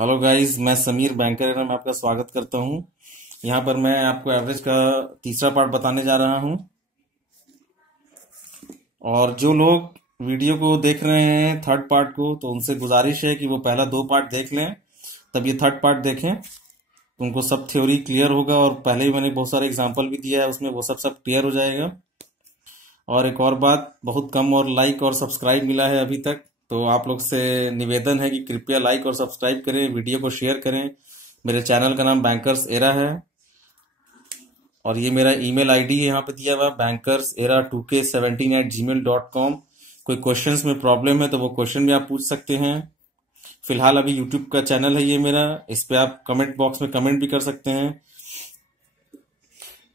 Hello guys, मैं Sameer banker में आपका स्वागत करता हूं। यहां पर मैं आपको एवरेज का तीसरा पार्ट बताने जा रहा हूं। और जो लोग वीडियो को देख रहे हैं थर्ड पार्ट को, तो उनसे गुजारिश है कि वो पहला दो पार्ट देख लें, तब ये थर्ड पार्ट देखें। तो उनको सब थ्योरी क्लियर होगा, और पहले ही मैंने बहुत सारे एग्जाम्पल भी दिया है उसमें, वो सब क्लियर हो जाएगा। और एक और बात, बहुत कम और लाइक और सब्सक्राइब मिला है अभी तक, तो आप लोग से निवेदन है कि कृपया लाइक और सब्सक्राइब करें, वीडियो को शेयर करें। मेरे चैनल का नाम बैंकर्स एरा है, और ये मेरा ईमेल आईडी यहाँ पे दिया हुआ, bankersera2k17@gmail.com। कोई क्वेश्चंस में प्रॉब्लम है तो वो क्वेश्चन भी आप पूछ सकते हैं। फिलहाल अभी यूट्यूब का चैनल है ये मेरा, इस पे आप कमेंट बॉक्स में कमेंट भी कर सकते हैं।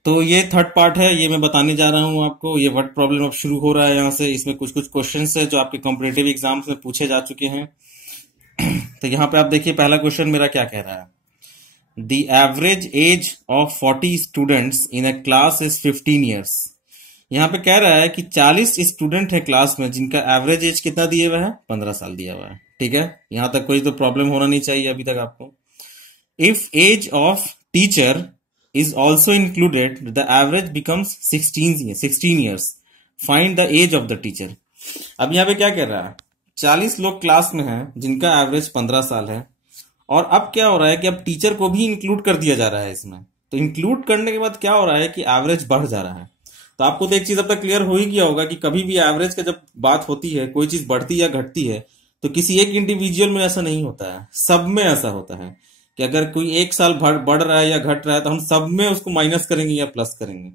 तो ये थर्ड पार्ट है, ये मैं बताने जा रहा हूँ आपको। ये वर्ड प्रॉब्लम अब शुरू हो रहा है यहाँ से। इसमें कुछ कुछ क्वेश्चंस है जो आपके कॉम्पिटिटिव एग्जाम्स में पूछे जा चुके हैं। तो यहाँ पे आप देखिए, पहला क्वेश्चन मेरा क्या कह रहा है। The average age of 40 students in a class is 15 years. यहाँ पे कह रहा है कि 40 स्टूडेंट है क्लास में, जिनका एवरेज एज कितना दिया हुआ है, 15 साल दिया हुआ है। ठीक है, यहाँ तक कोई तो प्रॉब्लम होना नहीं चाहिए अभी तक आपको। If age of teacher is also included, the average becomes 16 years. Find the age of the teacher. अब यहाँ पे क्या कह रहा है, 40 लोग क्लास में हैं जिनका एवरेज 15 साल है, और अब क्या हो रहा है कि अब टीचर को भी इंक्लूड कर दिया जा रहा है इसमें। तो इंक्लूड करने के बाद क्या हो रहा है कि एवरेज बढ़ जा रहा है। तो आपको तो एक चीज अब तक क्लियर हो ही गया होगा कि कभी भी एवरेज का जब बात होती है, कोई चीज बढ़ती या घटती है, तो किसी एक इंडिविजुअल में ऐसा नहीं होता है, सब में ऐसा होता है कि अगर कोई एक साल बढ़ रहा है या घट रहा है, तो हम सब में उसको माइनस करेंगे या प्लस करेंगे।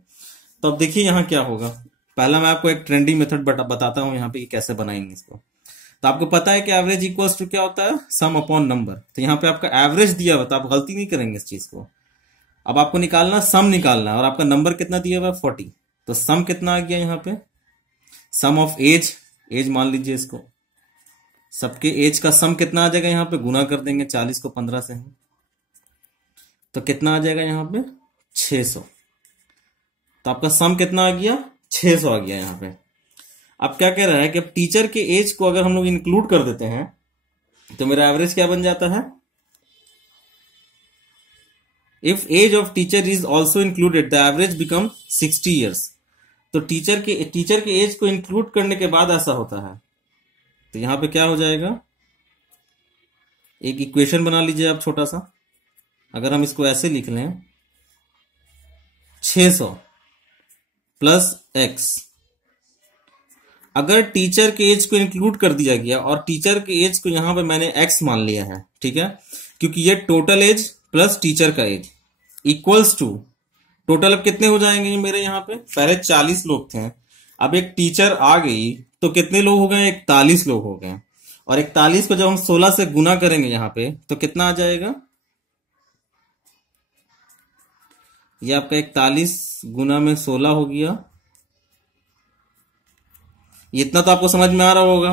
तो अब देखिए यहाँ क्या होगा। पहला मैं आपको एक ट्रेंडी मेथड बताता हूँ यहाँ पे कि कैसे बनाएंगे इसको। तो आपको पता है कि एवरेज इक्वल्स टू क्या होता है, सम अपॉन नंबर। तो यहाँ पे आपका एवरेज दिया हुआ, तो आप गलती नहीं करेंगे इस चीज को। अब आपको निकालना, सम निकालना है, और आपका नंबर कितना दिया हुआ है, 40। तो सम कितना आ गया यहाँ पे, सम ऑफ एज, एज मान लीजिए इसको, सबके एज का सम कितना आ जाएगा, यहाँ पे गुना कर देंगे 40 को 15 से, तो कितना आ जाएगा यहाँ पे 600। तो आपका सम कितना आ गया, 600 आ गया यहाँ पे। अब क्या कह रहा है कि अब टीचर के एज को अगर हम लोग इंक्लूड कर देते हैं, तो मेरा एवरेज क्या बन जाता है। If age of teacher is also included, the average become 60 years. तो टीचर के एज को इंक्लूड करने के बाद ऐसा होता है। तो यहां पे क्या हो जाएगा, एक इक्वेशन बना लीजिए आप छोटा सा। अगर हम इसको ऐसे लिख लें, 600 प्लस एक्स, अगर टीचर के एज को इंक्लूड कर दिया गया, और टीचर के एज को यहां पे मैंने एक्स मान लिया है, ठीक है, क्योंकि ये टोटल एज प्लस टीचर का एज इक्वल्स टू टोटल। अब कितने हो जाएंगे मेरे यहाँ पे, पहले 40 लोग थे, अब एक टीचर आ गई, तो कितने लोग हो गए, 41 लोग हो गए। और 41 को जब हम 16 से गुना करेंगे यहाँ पे, तो कितना आ जाएगा, ये आपका 41 गुना में 16 हो गया। इतना तो आपको समझ में आ रहा होगा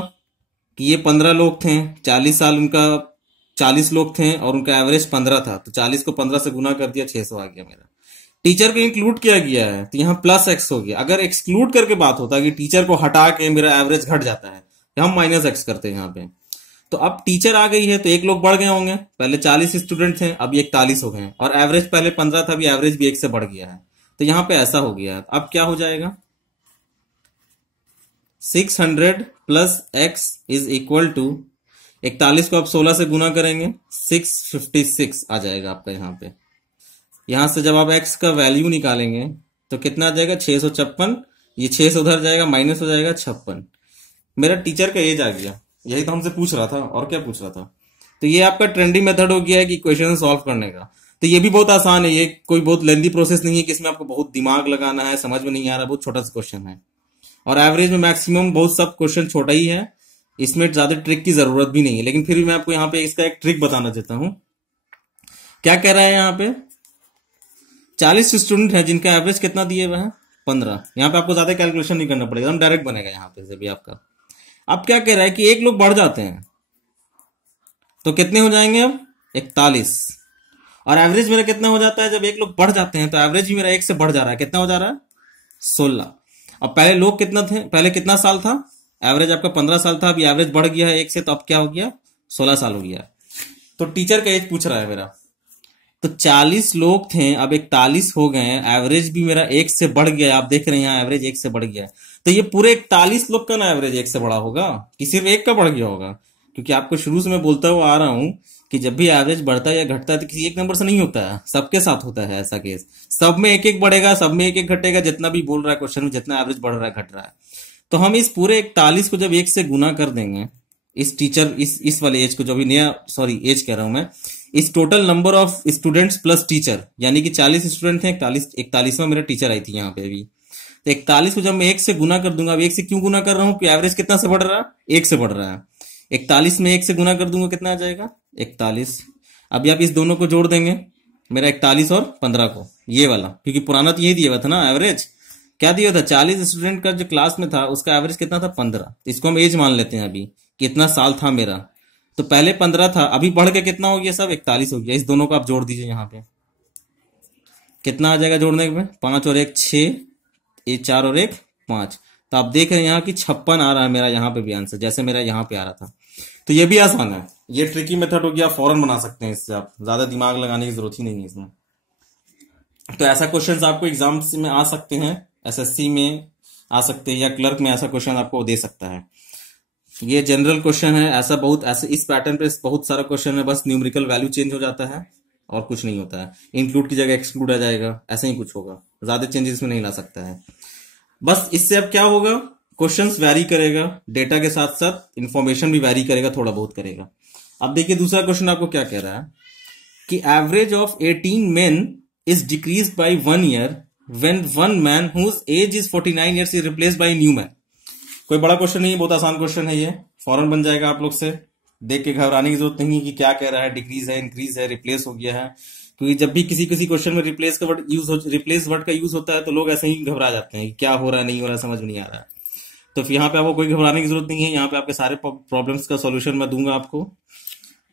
कि ये 15 लोग थे, 40 साल उनका, 40 लोग थे और उनका एवरेज 15 था, तो 40 को 15 से गुना कर दिया, 600 आ गया मेरा। टीचर को इंक्लूड किया गया है, तो यहाँ प्लस एक्स हो गया। अगर एक्सक्लूड करके बात होता कि टीचर को हटा के मेरा एवरेज घट जाता है, तो हम माइनस एक्स करते हैं यहाँ पे। तो अब टीचर आ गई है, तो एक लोग बढ़ गए होंगे, पहले 40 स्टूडेंट थे, अभी 41 हो गए, और एवरेज पहले 15 था, अभी एवरेज भी एक से बढ़ गया है। तो यहाँ पे ऐसा हो गया। अब क्या हो जाएगा, 600 plus x is equal to, 41 को आप 16 से गुना करेंगे, 656 आ जाएगा आपका यहाँ पे। यहां से जब आप एक्स का वैल्यू निकालेंगे, तो कितना आ जाएगा, 656। ये 6 से उधर जाएगा, माइनस हो जाएगा 56। मेरा टीचर का एज आ गया। यही तो हमसे पूछ रहा था, और क्या पूछ रहा था। तो ये आपका ट्रेंडी मेथड हो गया है कि क्वेश्चन सॉल्व करने का। तो ये भी बहुत आसान है, ये कोई बहुत लेंदी प्रोसेस नहीं है कि इसमें आपको बहुत दिमाग लगाना है, समझ में नहीं आ रहा, बहुत छोटा सा क्वेश्चन है। और एवरेज में मैक्सिमम बहुत सब क्वेश्चन छोटा ही है, इसमें ज्यादा ट्रिक की जरूरत भी नहीं है। लेकिन फिर भी मैं आपको यहाँ पे इसका एक ट्रिक बताना चाहता हूँ। क्या कह रहा है यहाँ पे, 40 स्टूडेंट है जिनका एवरेज कितना दिए हुए हैं, 15। यहाँ पे आपको ज्यादा कैलकुलेशन नहीं करना पड़ेगा, हम डायरेक्ट बनेगा यहाँ पे से भी आपका। अब क्या कह रहा है कि एक लोग बढ़ जाते हैं, तो कितने हो जाएंगे अब, 41। और एवरेज मेरा कितना हो जाता है, जब एक लोग बढ़ जाते हैं तो एवरेज भी मेरा एक से बढ़ जा रहा है, कितना हो जा रहा है, 16। अब पहले लोग कितना थे, पहले कितना साल था, एवरेज आपका 15 साल था, अभी एवरेज बढ़ गया है एक से, तो अब क्या हो गया, 16 साल हो गया। तो टीचर का एज पूछ रहा है मेरा। तो 40 लोग थे, अब 41 हो गए, एवरेज भी मेरा 1 से बढ़ गया। आप देख रहे हैं यहाँ एवरेज 1 से बढ़ गया है। तो ये पूरे 41 लोग का ना एवरेज 1 से बढ़ा होगा कि सिर्फ 1 का बढ़ गया होगा? क्योंकि आपको शुरू से मैं बोलता हुआ आ रहा हूं कि जब भी एवरेज बढ़ता है या घटता है तो किसी एक नंबर से नहीं होता है, सबके साथ होता है ऐसा केस। सब में एक एक बढ़ेगा, सब में एक एक घटेगा, जितना भी बोल रहा है क्वेश्चन में, जितना एवरेज बढ़ रहा है घट रहा है। तो हम इस पूरे 41 को जब 1 से गुना कर देंगे, इस टीचर इस वाले एज को, जो भी नया, सॉरी एज कह रहा हूं मैं, इस total number of students plus teacher, यानी कि 40 स्टूडेंट थे, 41वां मेरा टीचर आई थी यहाँ पे अभी। तो 41 को जब मैं 1 से गुना कर दूंगा, अब 1 से क्यों गुना कर रहा हूं कि एवरेज कितना से बढ़ रहा है? 1 से बढ़ रहा है। 41 में 1 से गुना कर दूंगा, कितना आ जाएगा? 41। अभी आप इस दोनों को जोड़ देंगे, मेरा 41 और 15 को, ये वाला, क्योंकि पुराना तो यही दिया हुआ था ना एवरेज। क्या दिया था? 40 स्टूडेंट का जो क्लास में था उसका एवरेज कितना था? 15। इसको हम एज मान लेते हैं अभी, कितना साल था मेरा। तो पहले 15 था, अभी बढ़ के कितना हो गया सब? 41 हो गया। इस दोनों को आप जोड़ दीजिए, यहाँ पे कितना आ जाएगा जोड़ने में? 5 और 1 6, ये 4 और 1 5। तो आप देख रहे हैं यहाँ की 56 आ रहा है मेरा यहाँ पे भी आंसर, जैसे मेरा यहाँ पे आ रहा था। तो ये भी आसान है, ये ट्रिकी मेथड हो गया, फौरन बना सकते हैं इससे, आप ज्यादा दिमाग लगाने की जरूरत ही नहीं है इसमें। तो ऐसा क्वेश्चन आपको एग्जाम में आ सकते हैं, एसएससी में आ सकते हैं, या क्लर्क में ऐसा क्वेश्चन आपको दे सकता है। ये जनरल क्वेश्चन है, ऐसे इस पैटर्न पे बहुत सारा क्वेश्चन है, बस न्यूमेरिकल वैल्यू चेंज हो जाता है और कुछ नहीं होता है। इंक्लूड की जगह एक्सक्लूड आ जाएगा, ऐसा ही कुछ होगा, ज्यादा चेंजेस में नहीं ला सकता है। बस इससे अब क्या होगा, क्वेश्चंस वैरी करेगा, डेटा के साथ साथ इंफॉर्मेशन भी वैरी करेगा, थोड़ा बहुत करेगा। अब देखिए दूसरा क्वेश्चन आपको क्या कह रहा है कि average of 18 men is decrease by 1 year when one man whose age is 49 years is replaced by new man. कोई बड़ा क्वेश्चन नहीं है, बहुत आसान क्वेश्चन है, ये फौरन बन जाएगा आप लोग से। देख के घबराने की जरूरत नहीं है कि क्या कह रहा है, डिक्रीज है, इंक्रीज है, रिप्लेस हो गया है। क्योंकि जब भी किसी क्वेश्चन में रिप्लेस वर्ड का यूज होता है तो लोग ऐसे ही घबरा जाते हैं कि क्या हो रहा है, नहीं हो रहा, समझ में नहीं आ रहा है। तो फिर यहाँ पे आपको कोई घबराने की जरूरत नहीं है, यहाँ पे आपके सारे प्रॉब्लम्स का सॉल्यूशन मैं दूंगा आपको।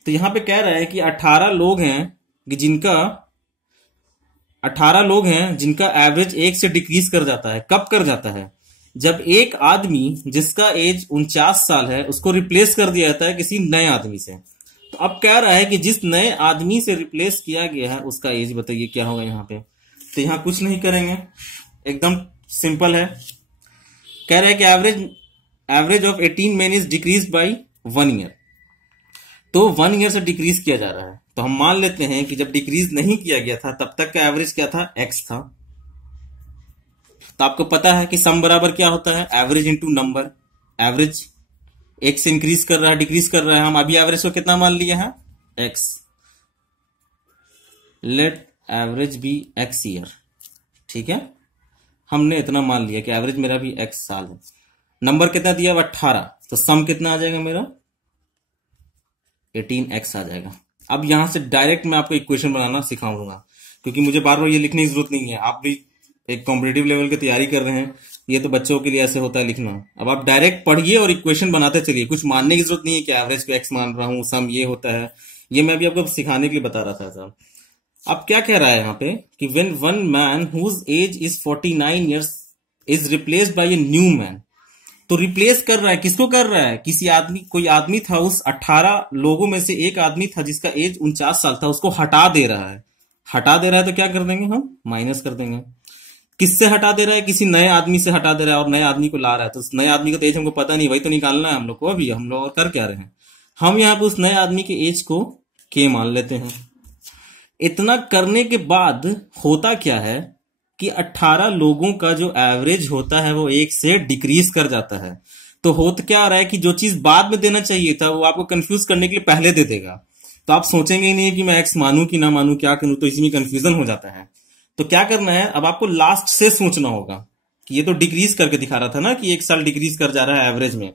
तो यहाँ पे कह रहा है कि 18 लोग हैं जिनका एवरेज 1 से डिक्रीज कर जाता है। कब कर जाता है? जब एक आदमी जिसका एज 49 साल है उसको रिप्लेस कर दिया जाता है किसी नए आदमी से। तो अब कह रहा है कि जिस नए आदमी से रिप्लेस किया गया है उसका एज बताइए क्या होगा यहाँ पे। तो यहाँ कुछ नहीं करेंगे, एकदम सिंपल है। कह रहा है कि average of 18 men is decrease by 1 year. तो 1 ईयर से डिक्रीज किया जा रहा है, तो हम मान लेते हैं कि जब डिक्रीज नहीं किया गया था तब तक का एवरेज क्या था? x था। तो आपको पता है कि सम बराबर क्या होता है? Average into number. एवरेज 1 से इंक्रीज कर रहा है, डिक्रीज कर रहा है, हम अभी एवरेज को कितना मान लिया है? x। Let average be x year, ठीक है, हमने इतना मान लिया कि एवरेज मेरा भी x साल है। नंबर कितना दिया? 18। तो सम कितना आ जाएगा मेरा? 18x आ जाएगा। अब यहां से डायरेक्ट मैं आपको इक्वेशन बनाना सिखाऊंगा, क्योंकि मुझे बार बार ये लिखने की जरूरत नहीं है। आप भी एक कॉम्पिटिटिव लेवल की तैयारी कर रहे हैं, ये तो बच्चों के लिए ऐसे होता है लिखना। अब आप डायरेक्ट पढ़िए और इक्वेशन बनाते चलिए, कुछ मानने की जरूरत नहीं है कि एवरेज को x मान रहा हूं, सम ये होता है, ये मैं भी आपको सिखाने के लिए बता रहा था साहब। अब क्या कह रहा है यहाँ पे कि when one man whose age is 49 years is replaced by a new man. तो रिप्लेस कर रहा है, किसको कर रहा है? किसी आदमी, कोई आदमी था, उस 18 लोगों में से एक आदमी था जिसका एज 49 साल था, उसको हटा दे रहा है। हटा दे रहा है तो क्या कर देंगे हम? माइनस कर देंगे। किससे हटा दे रहा है? किसी नए आदमी से हटा दे रहा है और नए आदमी को ला रहा है। तो उस नए आदमी का तो एज हमको पता नहीं, वही तो निकालना है हम लोग को। अभी हम लोग और कर क्या रहे हैं? हम यहाँ पे उस नए आदमी के एज को के मान लेते हैं। इतना करने के बाद होता क्या है कि 18 लोगों का जो एवरेज होता है वो 1 से डिक्रीज कर जाता है। तो होता क्या रहा है कि जो चीज बाद में देना चाहिए था वो आपको कंफ्यूज करने के लिए पहले दे देगा। तो आप सोचेंगे ही नहीं कि मैं एक्स मानूं कि ना मानूं, क्या करूं, तो इसमें कंफ्यूजन हो जाता है। तो क्या करना है, अब आपको लास्ट से सोचना होगा कि ये तो डिक्रीज करके दिखा रहा था ना कि 1 साल डिक्रीज कर जा रहा है एवरेज में।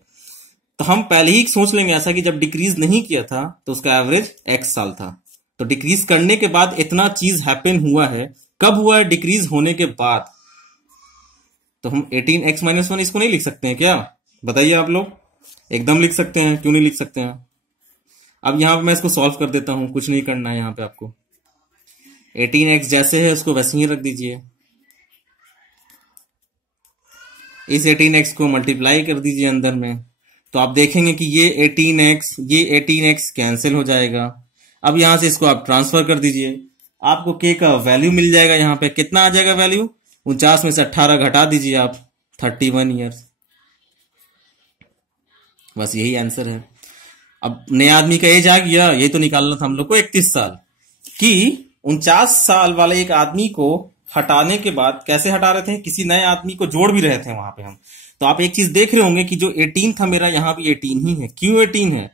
तो हम पहले ही सोच लेंगे ऐसा कि जब डिक्रीज नहीं किया था तो उसका एवरेज x साल था। तो डिक्रीज करने के बाद इतना चीज हैपन हुआ है। कब हुआ है? डिक्रीज होने के बाद। तो हम 18x - 1 इसको नहीं लिख सकते हैं क्या? बताइए आप लोग। एकदम लिख सकते हैं, क्यों नहीं लिख सकते हैं? अब यहां पे मैं इसको सॉल्व कर देता हूं, कुछ नहीं करना है यहां पे आपको। 18x जैसे है उसको वैसे ही रख दीजिए। इस 18x को मल्टीप्लाई कर दीजिए अंदर में, तो आप देखेंगे कि ये 18x कैंसिल हो जाएगा। अब यहां से इसको आप ट्रांसफर कर दीजिए, आपको के का वैल्यू मिल जाएगा। यहाँ पे कितना आ जाएगा वैल्यू? 49 में से 18 घटा दीजिए आप, 31 ईयर्स। बस यही आंसर है। अब नए आदमी का एज आ गया, ये तो निकालना था हम लोग को 31 साल कि 49 साल वाले एक आदमी को हटाने के बाद कैसे हटा रहे थे, किसी नए आदमी को जोड़ भी रहे थे वहां पे हम। तो आप एक चीज देख रहे होंगे कि जो 18 था मेरा, यहाँ भी 18 ही है। क्यों 18 है?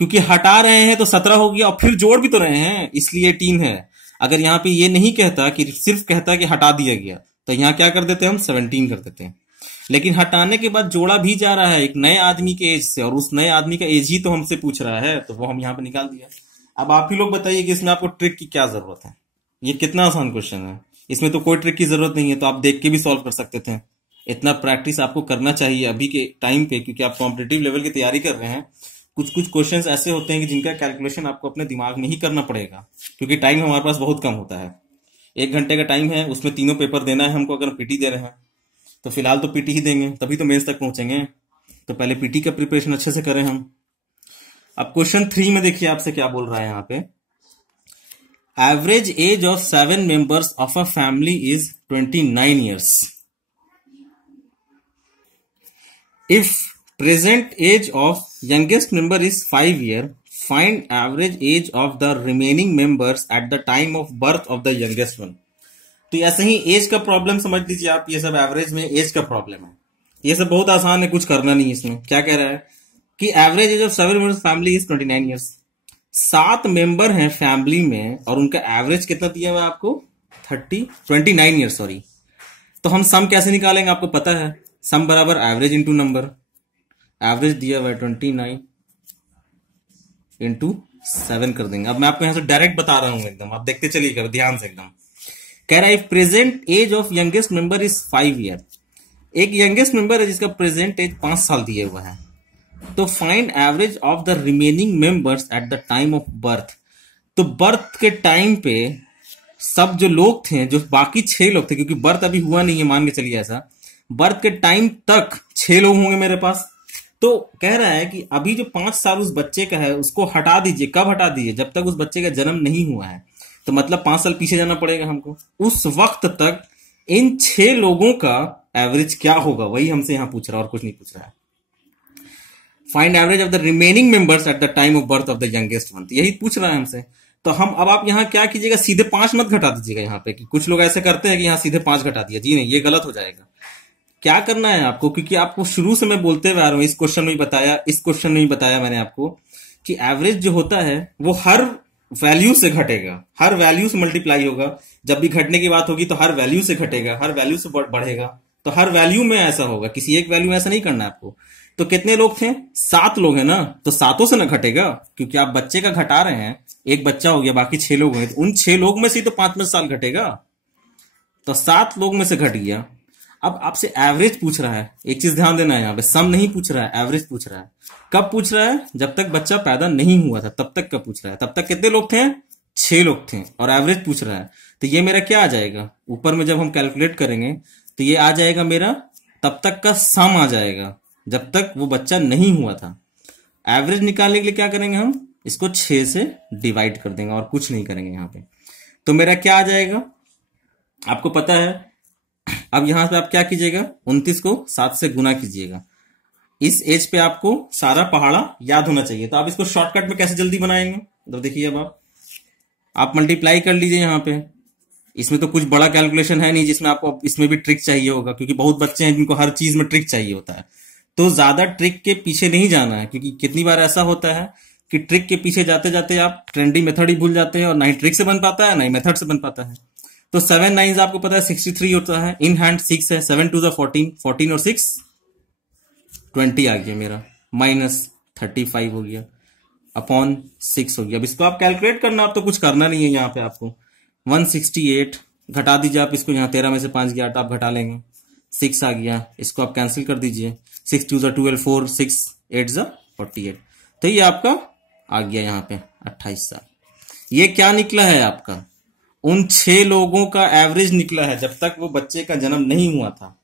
क्योंकि हटा रहे हैं तो 17 हो गया और फिर जोड़ भी तो रहे हैं, इसलिए 18 है। अगर यहाँ पे ये नहीं कहता कि सिर्फ कहता कि हटा दिया गया, तो यहाँ क्या कर देते हम? 17 कर देते हैं। लेकिन हटाने के बाद जोड़ा भी जा रहा है एक नए आदमी के एज से, और उस नए आदमी का एज ही तो हमसे पूछ रहा है, तो वो हम यहाँ पे निकाल दिया। अब आप ही लोग बताइए कि इसमें आपको ट्रिक की क्या जरूरत है? ये कितना आसान क्वेश्चन है, इसमें तो कोई ट्रिक की जरूरत नहीं है, तो आप देख के भी सॉल्व कर सकते थे। इतना प्रैक्टिस आपको करना चाहिए अभी के टाइम पे, क्योंकि आप कॉम्पिटिटिव लेवल की तैयारी कर रहे हैं। कुछ कुछ क्वेश्चंस ऐसे होते हैं कि जिनका कैलकुलेशन आपको अपने दिमाग में ही करना पड़ेगा, क्योंकि टाइम हमारे पास बहुत कम होता है। 1 घंटे का टाइम है, उसमें तीनों पेपर देना है हमको। अगर पीटी दे रहे हैं तो फिलहाल तो पीटी ही देंगे, तभी तो मेंस तक पहुंचेंगे। तो पहले पीटी का प्रिपरेशन अच्छे से करें हम। अब क्वेश्चन 3 में देखिए आपसे क्या बोल रहा है यहाँ पे। Average age of 7 members of a family is 29 years. If present age of youngest member is 5 year, find average age of the remaining members at the time of birth of the youngest one. तो ऐसे ही as का problem समझ लीजिए आप, ये सब average में as का प्रॉब्लम है। ये सब बहुत आसान है, कुछ करना नहीं। इसमें क्या कह रहा है कि average age of 7 members family is 29 years. 7 member हैं फैमिली में और उनका एवरेज कितना दिया हुआ है आपको? 29 ईयर्स, सॉरी। तो हम सम कैसे निकालेंगे आपको पता है? सम बराबर एवरेज इंटू नंबर। एवरेज दिया हुआ है 29 इंटू 7 कर देंगे। अब मैं आपको यहां से डायरेक्ट बता रहा हूं एकदम, आप देखते चलिएगा ध्यान से एकदम। कह रहा है present age of youngest member is 5 year. एक यंगेस्ट मेंबर है जिसका प्रेजेंट एज 5 साल दिए हुआ है। तो find average of the remaining members at the time of birth. तो बर्थ के टाइम पे सब जो लोग थे, जो बाकी 6 लोग थे, क्योंकि बर्थ अभी हुआ नहीं है, मान के चलिए ऐसा, बर्थ के टाइम तक 6 लोग होंगे मेरे पास। तो कह रहा है कि अभी जो 5 साल उस बच्चे का है उसको हटा दीजिए। कब हटा दीजिए? जब तक उस बच्चे का जन्म नहीं हुआ है। तो मतलब 5 साल पीछे जाना पड़ेगा हमको। उस वक्त तक इन 6 लोगों का एवरेज क्या होगा, वही हमसे यहां पूछ रहा है और कुछ नहीं पूछ रहा है। Find average of the remaining members at the time of birth of the youngest one, यही पूछ रहा है हमसे। तो हम अब आप यहां क्या कीजिएगा, सीधे 5 मत घटा दीजिएगा यहाँ पे, कि कुछ लोग ऐसे करते हैं कि यहां सीधे 5 घटा दिया। जी नहीं, ये गलत हो जाएगा। क्या करना है आपको, क्योंकि आपको शुरू से मैं बोलते हुए आ रहा हूं, इस क्वेश्चन में भी बताया, इस क्वेश्चन में भी बताया मैंने आपको, कि एवरेज जो होता है वो हर वैल्यू से घटेगा, हर वैल्यू से मल्टीप्लाई होगा। जब भी घटने की बात होगी तो हर वैल्यू से घटेगा, हर वैल्यू से बढ़ेगा। तो हर वैल्यू में ऐसा होगा, किसी एक वैल्यू में ऐसा नहीं करना है आपको। तो कितने लोग थे? 7 लोग हैं ना, तो 7 से ना घटेगा, क्योंकि आप बच्चे का घटा रहे हैं। एक बच्चा हो गया, बाकी 6 लोग हैं, तो उन 6 लोग में से तो 5 साल घटेगा। तो 7 लोग में से घट गया। अब आपसे एवरेज पूछ रहा है। एक चीज ध्यान देना है, यहाँ पे सम नहीं पूछ रहा है, एवरेज पूछ रहा है। कब पूछ रहा है? जब तक बच्चा पैदा नहीं हुआ था तब तक का पूछ रहा है। तब तक कितने लोग थे? 6 लोग थे, और एवरेज पूछ रहा है। तो ये मेरा क्या आ जाएगा, ऊपर में जब हम कैलकुलेट करेंगे तो ये आ जाएगा मेरा तब तक का सम आ जाएगा, जब तक वो बच्चा नहीं हुआ था। एवरेज निकालने के लिए क्या करेंगे हम? इसको 6 से डिवाइड कर देंगे और कुछ नहीं करेंगे यहाँ पे। तो मेरा क्या आ जाएगा आपको पता है। अब यहां पे आप क्या कीजिएगा, 29 को 7 से गुना कीजिएगा। इस एज पे आपको सारा पहाड़ा याद होना चाहिए। तो आप इसको शॉर्टकट में कैसे जल्दी बनाएंगे, तो देखिए अब आप मल्टीप्लाई कर लीजिए यहाँ पे। इसमें तो कुछ बड़ा कैलकुलेशन है नहीं जिसमें आपको इसमें भी ट्रिक चाहिए होगा, क्योंकि बहुत बच्चे हैं जिनको हर चीज में ट्रिक चाहिए होता है। तो ज्यादा ट्रिक के पीछे नहीं जाना है, क्योंकि कितनी बार ऐसा होता है कि ट्रिक के पीछे जाते जाते आप ट्रेंडी मेथड ही भूल जाते हैं, और ना ही ट्रिक से बन पाता है ना ही मेथड से बन पाता है। तो 7 9 आपको पता है 63 होता है। इन हैंड 6 है, 7 2 14, 14 और 6 20 आ गया मेरा, माइनस 35 हो गया, अपॉन 6 हो गया। अब इसको आप कैलकुलेट करना, आप तो कुछ करना नहीं है यहाँ पे आपको। 168 घटा दीजिए आप इसको, यहाँ 13 में से 5 गया, आप घटा लेंगे, 6 आ गया। इसको आप कैंसिल कर दीजिए, 6 2 12, 4 6 8 48। तो ये आपका आ गया यहाँ पे 28 साल। ये क्या निकला है आपका? उन 6 लोगों का एवरेज निकला है जब तक वो बच्चे का जन्म नहीं हुआ था।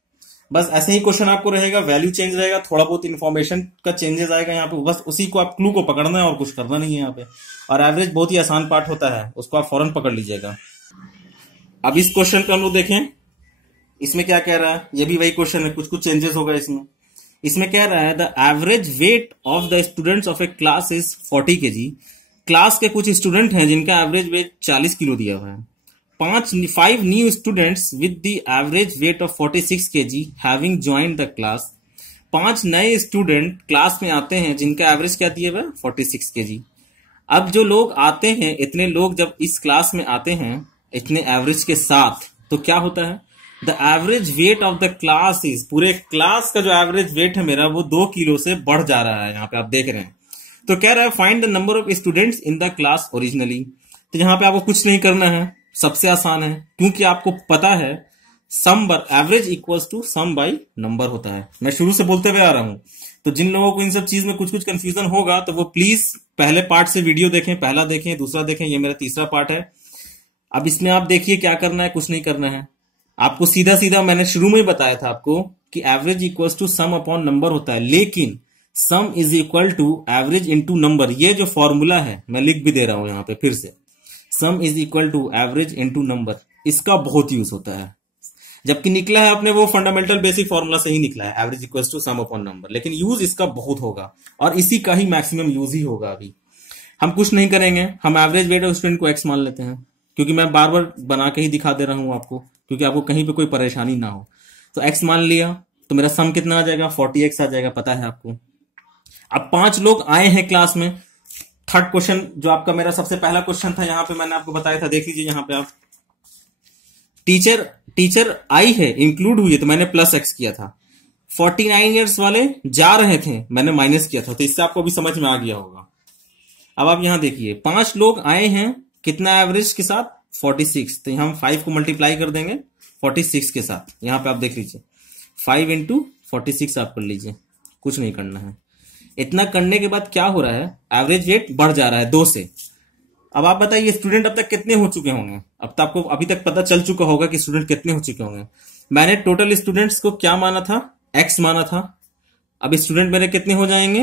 बस ऐसे ही क्वेश्चन आपको रहेगा, वैल्यू चेंज रहेगा, थोड़ा बहुत इन्फॉर्मेशन का चेंजेस आएगा यहाँ पे, बस उसी को आप क्लू को पकड़ना है और कुछ करना नहीं है यहाँ पे। और एवरेज बहुत ही आसान पार्ट होता है, उसको आप फौरन पकड़ लीजिएगा। अब इस क्वेश्चन पे हम लोग देखें, इसमें क्या कह रहा है, ये भी वही क्वेश्चन है, कुछ कुछ चेंजेस होगा इसमें। इसमें कह रहा है the average weight of the students of a class is 40 kg। Class के कुछ स्टूडेंट हैं जिनका एवरेज वेट 40 किलो दिया हुआ है। 5 new students with the average weight of 46 kg having joined the class. 5 नए स्टूडेंट क्लास में आते हैं जिनका एवरेज क्या दिया हुआ है, 46 kg। अब जो लोग आते हैं, इतने लोग जब इस क्लास में आते हैं इतने एवरेज के साथ, तो क्या होता है, the average weight of the class is, पूरे क्लास का जो एवरेज वेट है मेरा वो 2 किलो से बढ़ जा रहा है, यहाँ पे आप देख रहे हैं। तो कह रहा है find the number of students in the class originally. तो यहाँ पे आपको कुछ नहीं करना है, सबसे आसान है, क्योंकि आपको पता है sum average equals to sum by number होता है। मैं शुरू से बोलते हुए आ रहा हूं, तो जिन लोगों को इन सब चीज में कुछ कुछ कंफ्यूजन होगा तो वो प्लीज पहले पार्ट से वीडियो देखें, पहला देखें, दूसरा देखें, ये मेरा तीसरा पार्ट है। अब इसमें आप देखिए क्या करना है, कुछ नहीं करना है आपको, सीधा सीधा मैंने शुरू में ही बताया था आपको कि average equals to sum upon number होता है, लेकिन sum is equal to average into number. ये जो फॉर्मूला है मैं लिख भी दे रहा हूं यहां पे फिर से, sum is equal to average into number, इसका बहुत यूज होता है। जबकि निकला है अपने वो फंडामेंटल बेसिक फॉर्मूला से ही निकला है, average equals to sum upon number, लेकिन यूज इसका बहुत होगा और इसी का ही मैक्सिमम यूज ही होगा। अभी हम कुछ नहीं करेंगे, हम एवरेज वेट ऑफ स्टूडेंट को एक्स मान लेते हैं, क्योंकि मैं बार बार बना के ही दिखा दे रहा हूं आपको, क्योंकि आपको कहीं पे कोई परेशानी ना हो। तो एक्स मान लिया तो मेरा सम कितना आ जाएगा, 40x आ जाएगा, पता है आपको। अब 5 लोग आए हैं क्लास में। थर्ड क्वेश्चन जो आपका मेरा सबसे पहला क्वेश्चन था, यहां पे मैंने आपको बताया था, देख लीजिए यहां पे आप, टीचर आई है, इंक्लूड हुई है, तो मैंने प्लस एक्स किया था। 49 ईयर्स वाले जा रहे थे, मैंने माइनस किया था, तो इससे आपको भी समझ में आ गया होगा। अब आप यहां देखिए 5 लोग आए हैं, कितना एवरेज के साथ, 46, तो हम 5 को मल्टीप्लाई कर देंगे 46 के साथ। यहां पे आप देख लीजिए 5 इंटू 46 आप कर लीजिए, कुछ नहीं करना है। इतना करने के बाद क्या हो रहा है, एवरेज वेट बढ़ जा रहा है 2 से। अब आप बताइए स्टूडेंट अब तक कितने हो चुके होंगे, अब तक आपको अभी तक पता चल चुका होगा कि स्टूडेंट कितने हो चुके होंगे। मैंने टोटल स्टूडेंट्स को क्या माना था, एक्स माना था। अब स्टूडेंट मेरे कितने हो जाएंगे,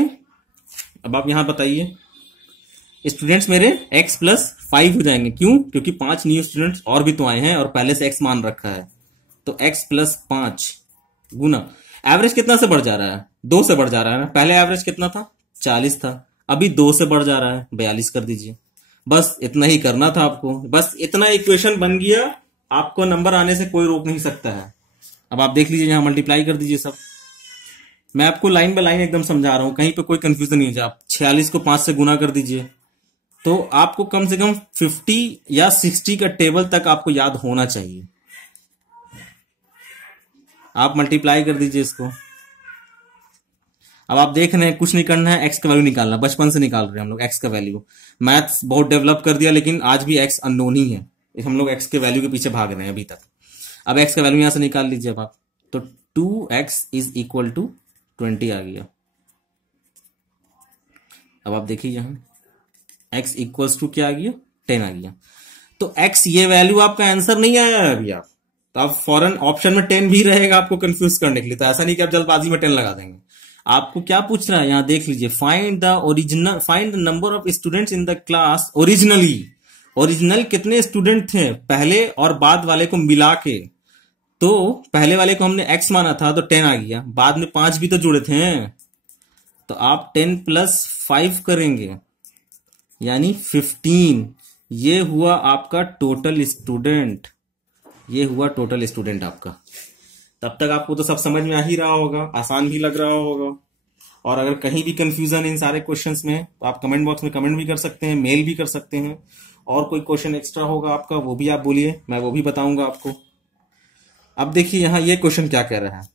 अब आप यहां बताइए, स्टूडेंट्स मेरे x प्लस 5 हो जाएंगे। क्यों, क्योंकि 5 न्यू स्टूडेंट्स और भी तो आए हैं और पहले से x मान रखा है, तो x प्लस 5 गुना एवरेज कितना से बढ़ जा रहा है, 2 से बढ़ जा रहा है ना। पहले एवरेज कितना था, 40 था, अभी 2 से बढ़ जा रहा है, 42 कर दीजिए। बस इतना ही करना था आपको, बस इतना इक्वेशन बन गया, आपको नंबर आने से कोई रोक नहीं सकता है। अब आप देख लीजिए यहां मल्टीप्लाई कर दीजिए सब, मैं आपको लाइन बाय लाइन एकदम समझा रहा हूं, कहीं पे कोई कंफ्यूजन नहीं हो जाए। आप 46 को 5 से गुना कर दीजिए, तो आपको कम से कम 50 या 60 का टेबल तक आपको याद होना चाहिए। आप मल्टीप्लाई कर दीजिए इसको। अब आप देख रहे हैं कुछ नहीं करना है, एक्स का वैल्यू निकालना, बचपन से निकाल रहे हैं हम लोग एक्स का वैल्यू। मैथ्स बहुत डेवलप कर दिया, लेकिन आज भी एक्स अननोन ही है, हम लोग एक्स के वैल्यू के पीछे भाग रहे हैं अभी तक। अब एक्स का वैल्यू यहां से निकाल लीजिए अब आप, तो 2x इज इक्वल टू 20 आ गया। अब आप देखिए यहां x इक्वल्स टू क्या आ गया, 10 आ गया। तो x ये वैल्यू आपका आंसर नहीं आया है अभी आप, तो आप फॉरन ऑप्शन में 10 भी रहेगा आपको कंफ्यूज करने के लिए। तो ऐसा नहीं कि आप जल्दबाजी में 10 लगा देंगे। आपको क्या पूछ रहा है यहां देख लीजिए, find the number of students in the class originally. Original कितने स्टूडेंट थे पहले और बाद वाले को मिला के, तो पहले वाले को हमने x माना था तो 10 आ गया, बाद में 5 भी तो जुड़े थे, तो आप 10 प्लस 5 करेंगे यानी 15। ये हुआ आपका टोटल स्टूडेंट, ये हुआ टोटल स्टूडेंट आपका। तब तक आपको तो सब समझ में आ ही रहा होगा, आसान भी लग रहा होगा। और अगर कहीं भी कंफ्यूजन इन सारे क्वेश्चंस में, तो आप कमेंट बॉक्स में कमेंट भी कर सकते हैं, मेल भी कर सकते हैं, और कोई क्वेश्चन एक्स्ट्रा होगा आपका वो भी आप बोलिए, मैं वो भी बताऊंगा आपको। अब देखिए यहां ये क्वेश्चन क्या कह रहा है,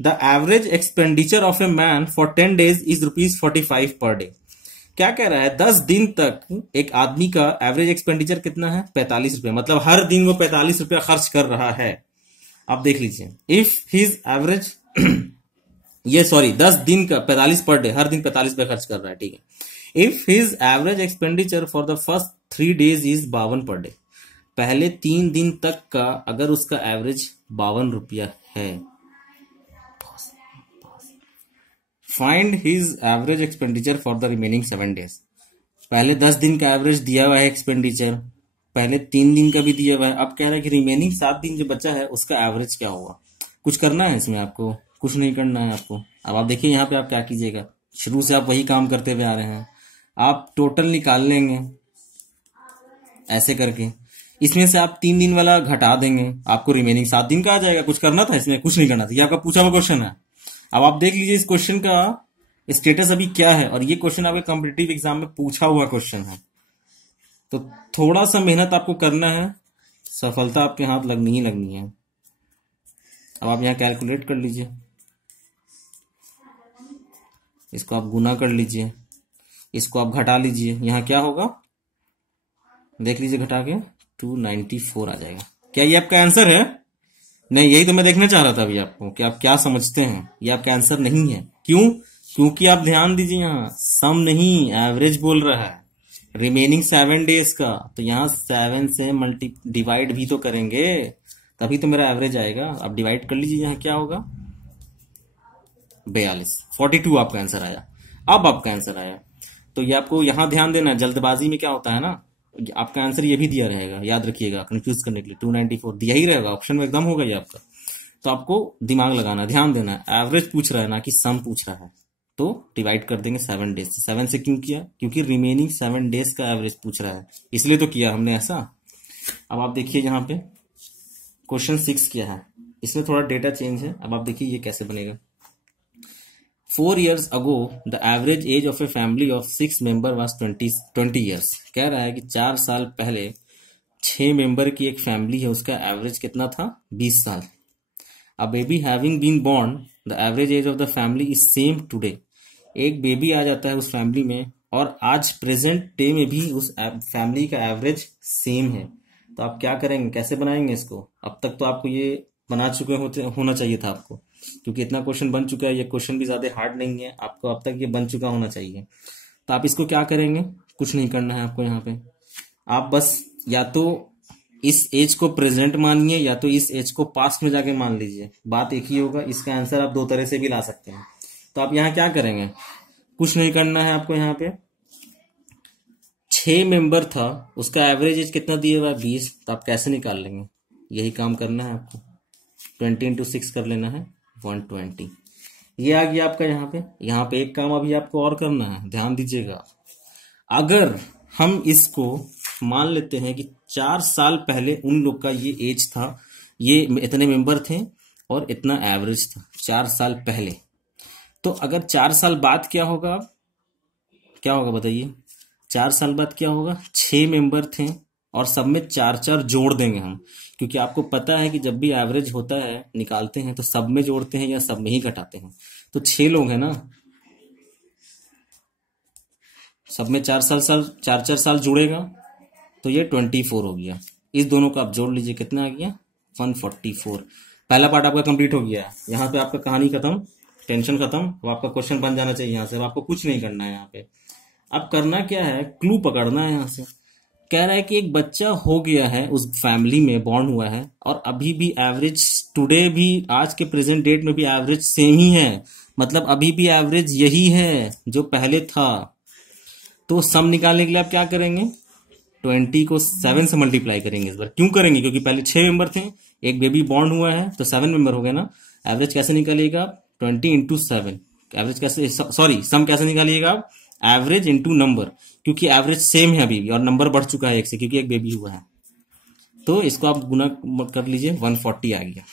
the average expenditure of a man for 10 days is ₹45 per day. क्या कह रहा है, 10 दिन तक एक आदमी का एवरेज एक्सपेंडिचर कितना है, 45 रुपए, मतलब हर दिन वो 45 रुपया खर्च कर रहा है। आप देख लीजिए, इफ हिज एवरेज ये 10 दिन का 45 पर डे, हर दिन 45 रुपया खर्च कर रहा है, ठीक है। If his average expenditure for the first 3 days is 52 per day, पहले 3 दिन तक का अगर उसका एवरेज 52 रुपया है, find his average expenditure for the remaining 7 days. पहले 10 दिन का एवरेज दिया हुआ है एक्सपेंडिचर, पहले 3 दिन का भी दिया हुआ है, अब कह रहा है कि रिमेनिंग 7 दिन जो बचा है उसका एवरेज क्या होगा। कुछ करना है इसमें आपको? कुछ नहीं करना है आपको। अब आप देखिए यहाँ पे आप क्या कीजिएगा, शुरू से आप वही काम करते हुए आ रहे हैं। आप टोटल निकाल लेंगे ऐसे करके, इसमें से आप 3 दिन वाला घटा देंगे, आपको रिमेनिंग 7 दिन का आ जाएगा। कुछ करना था इसमें? कुछ नहीं करना था। ये आपका पूछा हुआ क्वेश्चन है। अब आप देख लीजिए इस क्वेश्चन का स्टेटस अभी क्या है, और ये क्वेश्चन आपके कॉम्पिटिटिव एग्जाम में पूछा हुआ क्वेश्चन है। तो थोड़ा सा मेहनत आपको करना है, सफलता आपके हाथ लगनी ही लगनी है। अब आप यहाँ कैलकुलेट कर लीजिए, इसको आप गुना कर लीजिए, इसको आप घटा लीजिए। यहाँ क्या होगा देख लीजिए, घटा के 294 आ जाएगा। क्या ये आपका आंसर है? नहीं, यही तो मैं देखना चाह रहा था अभी आपको कि आप क्या समझते हैं। ये आपका आंसर नहीं है। क्यों? क्योंकि आप ध्यान दीजिए, यहाँ सम नहीं एवरेज बोल रहा है रिमेनिंग 7 डेज का। तो यहाँ 7 से डिवाइड भी तो करेंगे, तभी तो मेरा एवरेज आएगा। आप डिवाइड कर लीजिए, यहाँ क्या होगा 42 आपका आंसर आया। अब आपका आंसर आया, तो ये आपको यहाँ ध्यान देना है। जल्दबाजी में क्या होता है ना, आपका आंसर ये भी दिया रहेगा, याद रखिएगा कंफ्यूज करने के लिए। 294 दिया ही रहेगा, ऑप्शन में एकदम होगा ये आपका। तो आपको दिमाग लगाना, ध्यान देना है। एवरेज पूछ रहा है ना कि सम पूछ रहा है, तो डिवाइड कर देंगे 7 डेज से। 7 से क्यों किया? क्योंकि रिमेनिंग 7 डेज का एवरेज पूछ रहा है, इसलिए तो किया हमने ऐसा। अब आप देखिए यहाँ पे क्वेश्चन 6 क्या है, इसमें थोड़ा डेटा चेंज है। अब आप देखिए ये कैसे बनेगा। 4 years ago, the average age of a family of 6 member was 20 years। कह रहा है कि 4 साल पहले 6 मेंबर की एक फैमिली है, उसका एवरेज कितना था? 20 साल। A baby having been born, the average age of the family is same today। एक बेबी आ जाता है उस फैमिली में, और आज प्रेजेंट डे में भी उस फैमिली का एवरेज सेम है। तो आप क्या करेंगे, कैसे बनाएंगे इसको? अब तक तो आपको ये बना चुके होना चाहिए था आपको, क्योंकि इतना क्वेश्चन बन चुका है। ये क्वेश्चन भी ज्यादा हार्ड नहीं है, आपको अब तक ये बन चुका होना चाहिए। तो आप इसको क्या करेंगे, कुछ नहीं करना है आपको। यहाँ पे आप बस या तो इस एज को प्रेजेंट मानिए, या तो इस एज को पास्ट में जाके मान लीजिए, बात एक ही होगा। इसका आंसर आप 2 तरह से भी ला सकते हैं। तो आप यहाँ क्या करेंगे, कुछ नहीं करना है आपको। यहाँ पे 6 मेंबर था, उसका एवरेज एज कितना दिया हुआ है? 20। तो आप कैसे निकाल लेंगे, यही काम करना है आपको। 20 into 6 कर लेना है, 120। ये आ गया आपका। यहाँ पे एक काम अभी आपको और करना है, ध्यान दीजिएगा। अगर हम इसको मान लेते हैं कि 4 साल पहले उन लोग का ये एज था, ये इतने मेंबर थे और इतना एवरेज था 4 साल पहले, तो अगर 4 साल बाद क्या होगा, क्या होगा बताइए? 4 साल बाद क्या होगा? 6 मेंबर थे और सब में 4-4 जोड़ देंगे हम, क्योंकि आपको पता है कि जब भी एवरेज होता है निकालते हैं तो सब में जोड़ते हैं या सब में ही घटाते हैं। तो 6 लोग हैं ना, सब में 4 साल जुड़ेगा, तो ये 24 हो गया। इस दोनों को आप जोड़ लीजिए, कितना आ गया? 144। पहला पार्ट आपका कंप्लीट हो गया है। यहाँ पे आपका कहानी खत्म, टेंशन खत्म। अब आपका क्वेश्चन बन जाना चाहिए यहाँ से। अब आपको कुछ नहीं करना है यहाँ पे। अब करना क्या है, क्लू पकड़ना है यहाँ से। कह रहा है कि एक बच्चा हो गया है, उस फैमिली में बॉर्न हुआ है, और अभी भी एवरेज टुडे भी, आज के प्रेजेंट डेट में भी एवरेज सेम ही है। मतलब अभी भी एवरेज यही है जो पहले था। तो सम निकालने के लिए आप क्या करेंगे, 20 को 7 से मल्टीप्लाई करेंगे इस बार। क्यों करेंगे? क्योंकि पहले 6 मेंबर थे, एक बेबी बॉर्न हुआ है, तो 7 मेंबर हो गए ना। एवरेज कैसे निकालिएगा? 20 into 7। एवरेज कैसे, सॉरी, सम कैसे निकालिएगा आप? एवरेज इंटू नंबर, क्योंकि एवरेज सेम है अभी भी, और नंबर बढ़ चुका है 1 से, क्योंकि एक बेबी हुआ है। तो इसको आप गुना कर लीजिए, 140 आ गया।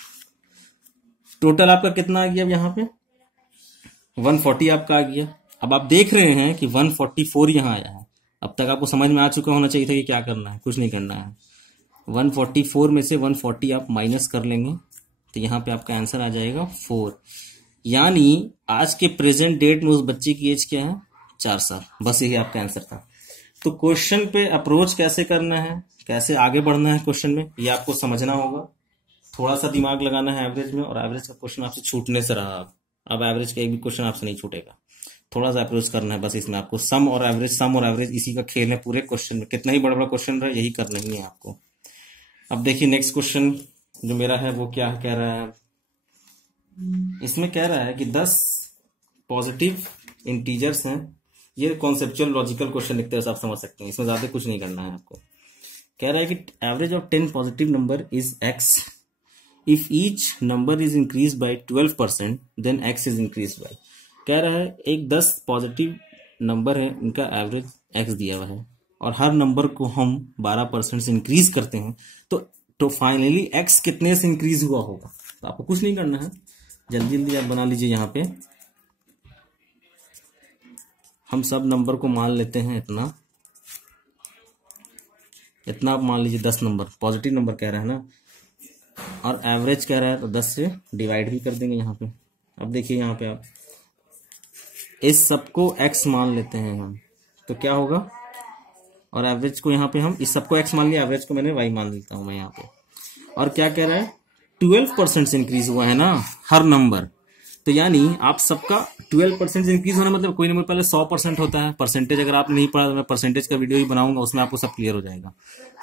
टोटल आपका कितना आ गया? अब यहाँ पे 140 आपका आ गया। अब आप देख रहे हैं कि 144 यहाँ आया है। अब तक आपको समझ में आ चुका होना चाहिए था कि क्या करना है, कुछ नहीं करना है। 144 में से 140 आप माइनस कर लेंगे, तो यहाँ पे आपका आंसर आ जाएगा 4। यानी आज के प्रेजेंट डेट में उस बच्चे की एज क्या है? 4 साल। बस यही आपका आंसर था। तो क्वेश्चन पे अप्रोच कैसे करना है, कैसे आगे बढ़ना है क्वेश्चन में, ये आपको समझना होगा। थोड़ा सा दिमाग लगाना है एवरेज में, और एवरेज का क्वेश्चन आपसे छूटने से रहा। अब एवरेज का एक भी क्वेश्चन आपसे नहीं छूटेगा। थोड़ा सा अप्रोच करना है बस इसमें आपको। सम और एवरेज इसी का खेल है पूरे क्वेश्चन में। कितना ही बड़ा बड़ा क्वेश्चन रहे, यही करना ही है आपको। अब देखिए नेक्स्ट क्वेश्चन जो मेरा है वो क्या कह रहा है। इसमें कह रहा है कि 10 पॉजिटिव इंटीजर्स हैं, ये कॉन्सेप्चुअल लॉजिकल क्वेश्चन लिखते हैं, आप समझ सकते हैं, इसमें ज्यादा कुछ नहीं करना है आपको। कह रहा है कि average of 10 positive number is x, if each number is increase by 12% then x is increase by. कह रहा है एक 10 पॉजिटिव नंबर है, उनका एवरेज एक्स दिया हुआ है और हर नंबर को हम 12% से इंक्रीज करते हैं तो फाइनली एक्स कितने से इंक्रीज हुआ होगा। तो आपको कुछ नहीं करना है, जल्दी जल्दी आप बना लीजिए। यहाँ पे हम सब नंबर को मान लेते हैं इतना आप मान लीजिए 10 नंबर पॉजिटिव नंबर कह रहा है ना, और एवरेज कह रहा है तो 10 से डिवाइड भी कर देंगे यहाँ पे। अब देखिए यहाँ पे आप इस सबको x मान लेते हैं हम, तो क्या होगा, और एवरेज को यहाँ पे हम इस सबको x मान लिया, एवरेज को मैंने y मान लेता हूँ मैं यहाँ पे। और क्या कह रहा है 12% से इंक्रीज हुआ है ना हर नंबर, तो यानी आप सबका 12% से इंक्रीज होना मतलब कोई नंबर पहले 100% होता है। परसेंटेज अगर आपने नहीं पढ़ा तो मैं परसेंटेज का वीडियो ही बनाऊंगा, उसमें आपको सब क्लियर हो जाएगा।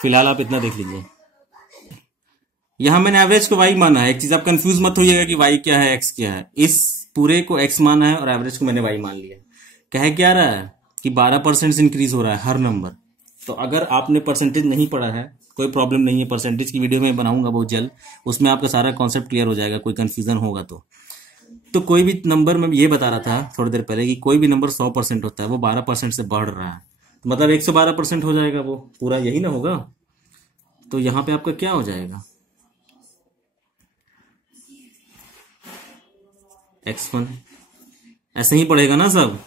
फिलहाल आप इतना देख लीजिए। यहां मैंने एवरेज को y माना है, एक चीज आप कंफ्यूज मत होइएगा कि y क्या है x क्या है, इस पूरे को x माना है और एवरेज को मैंने y मान लिया। कह क्या रहा है कि 12% से इंक्रीज हो रहा है हर नंबर। तो अगर आपने परसेंटेज नहीं पढ़ा है कोई प्रॉब्लम नहीं है, परसेंटेज की वीडियो में बनाऊंगा बहुत जल्द, उसमें आपका सारा कॉन्सेप्ट क्लियर हो जाएगा, कोई कंफ्यूजन होगा तो कोई भी नंबर में ये बता रहा था थोड़ी देर पहले कि कोई भी नंबर 100% होता है, वो 12% से बढ़ रहा है, तो मतलब 112% हो जाएगा, वो पूरा यही ना होगा। तो यहाँ पे आपका क्या हो जाएगा x1। ऐसे ही पढ़ेगा ना सब,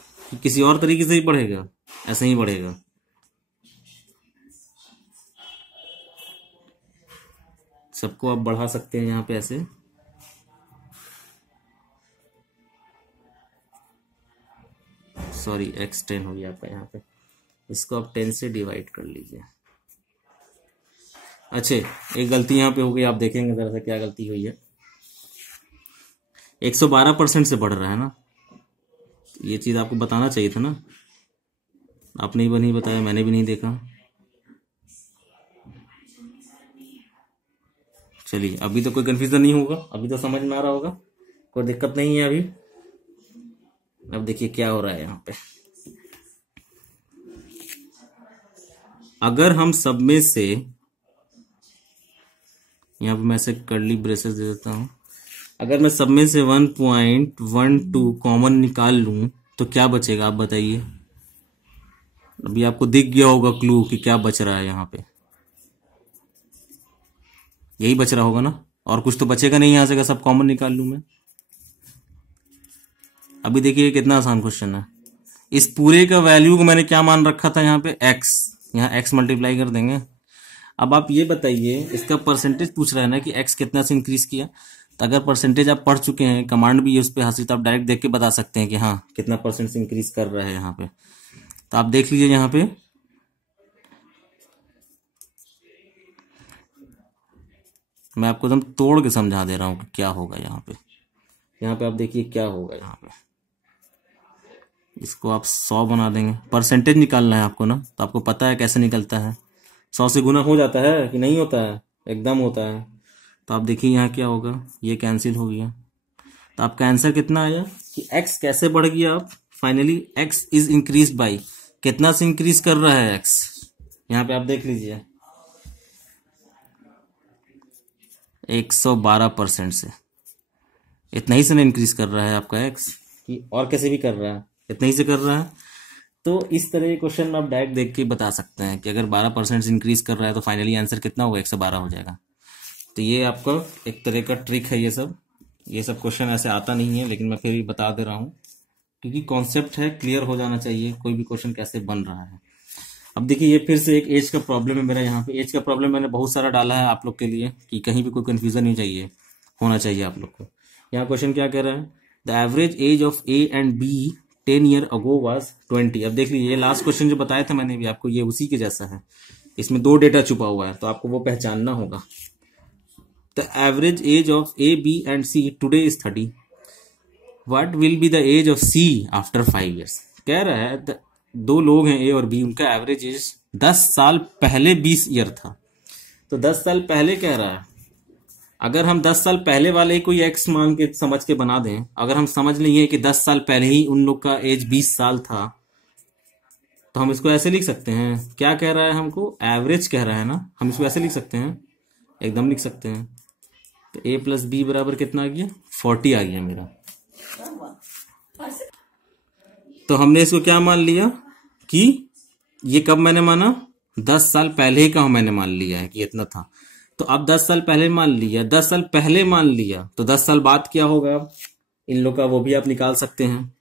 किसी और तरीके से ही पढ़ेगा, ऐसे ही पढ़ेगा। सबको आप बढ़ा सकते हैं यहाँ पे ऐसे, सॉरी x 10 हो गया आपका यहाँ पे, इसको आप 10 से डिवाइड कर लीजिए। अच्छा एक गलती यहाँ पे हो गई, आप देखेंगे जरा सा क्या गलती हुई है। 112% से बढ़ रहा है ना, ये चीज आपको बताना चाहिए था ना, आपने भी नहीं बताया, मैंने भी नहीं देखा। चलिए अभी तो कोई कंफ्यूजन नहीं होगा, अभी तो समझ में आ रहा होगा, कोई दिक्कत नहीं है अभी। अब देखिए क्या हो रहा है यहाँ पे। अगर हम सब में से, यहाँ पे मैं से कर्ली ब्रेसेस दे देता हूं, अगर मैं सब में से 1.12 कॉमन निकाल लूं तो क्या बचेगा आप बताइए। अभी आपको दिख गया होगा क्लू कि क्या बच रहा है यहाँ पे, यही बच रहा होगा ना, और कुछ तो बचेगा नहीं यहाँ से, अगर सब कॉमन निकाल लूं मैं। अभी देखिए कितना आसान क्वेश्चन है। इस पूरे का वैल्यू को मैंने क्या मान रखा था यहाँ पे x, यहाँ x मल्टीप्लाई कर देंगे। अब आप ये बताइए, इसका परसेंटेज पूछ रहा है ना कि x कितना से इंक्रीज किया, तो अगर परसेंटेज आप पढ़ चुके हैं, कमांड भी है उस पर हासिल, तो आप डायरेक्ट देख के बता सकते हैं कि हाँ कितना परसेंट से इंक्रीज कर रहा है यहाँ पे। तो आप देख लीजिए यहाँ पे मैं आपको एकदम तोड़ के समझा दे रहा हूँ कि क्या होगा यहाँ पे। यहाँ पे आप देखिए क्या होगा, यहाँ पे इसको आप 100 बना देंगे, परसेंटेज निकालना है आपको ना, तो आपको पता है कैसे निकलता है, 100 से गुना हो जाता है कि नहीं होता है, एकदम होता है। तो आप देखिए यहाँ क्या होगा, ये कैंसिल हो गया, तो आपका आंसर कितना आया कि x कैसे बढ़ गया। आप finally x is increase by, कितना से इंक्रीज कर रहा है x, यहाँ पे आप देख लीजिए 112% से, इतना ही से इंक्रीज कर रहा है आपका x, कि और कैसे भी कर रहा है, इतना ही से कर रहा है। तो इस तरह के क्वेश्चन में आप डायरेक्ट देख के बता सकते हैं कि अगर 12% से इंक्रीज कर रहा है तो फाइनली आंसर कितना होगा, 112 हो जाएगा। तो ये आपका एक तरह का ट्रिक है। ये सब क्वेश्चन ऐसे आता नहीं है, लेकिन मैं फिर भी बता दे रहा हूँ क्योंकि कॉन्सेप्ट है, क्लियर हो जाना चाहिए कोई भी क्वेश्चन कैसे बन रहा है। अब देखिए ये फिर से एक एज का प्रॉब्लम है मेरा, यहाँ पे एज का प्रॉब्लम मैंने बहुत सारा डाला है आप लोग के लिए कि कहीं भी कोई कंफ्यूजन नहीं होना चाहिए आप लोग को। यहाँ क्वेश्चन क्या कह रहा है, the average age of A and B 10 year ago was 20। अब देख लीजिए ये लास्ट क्वेश्चन जो बताया था मैंने भी आपको, ये उसी के जैसा है, इसमें 2 डेटा छुपा हुआ है, तो आपको वो पहचानना होगा। The average age of A B and C today is 30, what will be the age of C after 5 years. कह रहा है 2 लोग हैं ए और बी, उनका एवरेज एज 10 साल पहले 20 ईयर था, तो 10 साल पहले कह रहा है अगर हम 10 साल पहले वाले कोई एक्स मान के समझ के बना दें, अगर हम समझ लेंगे कि 10 साल पहले ही उन लोग का एज 20 साल था, तो हम इसको ऐसे लिख सकते हैं। क्या कह रहा है हमको? एवरेज कह रहा है ना, हम इसको ऐसे लिख सकते हैं, एकदम लिख सकते हैं। तो a प्लस बी बराबर कितना आ गया? 40 आ गया मेरा। तो हमने इसको क्या मान लिया कि ये कब मैंने माना? 10 साल पहले का मैंने मान लिया है कि इतना था। तो अब 10 साल पहले मान लिया, 10 साल पहले मान लिया, तो 10 साल बाद क्या होगा इन लोग का, वो भी आप निकाल सकते हैं।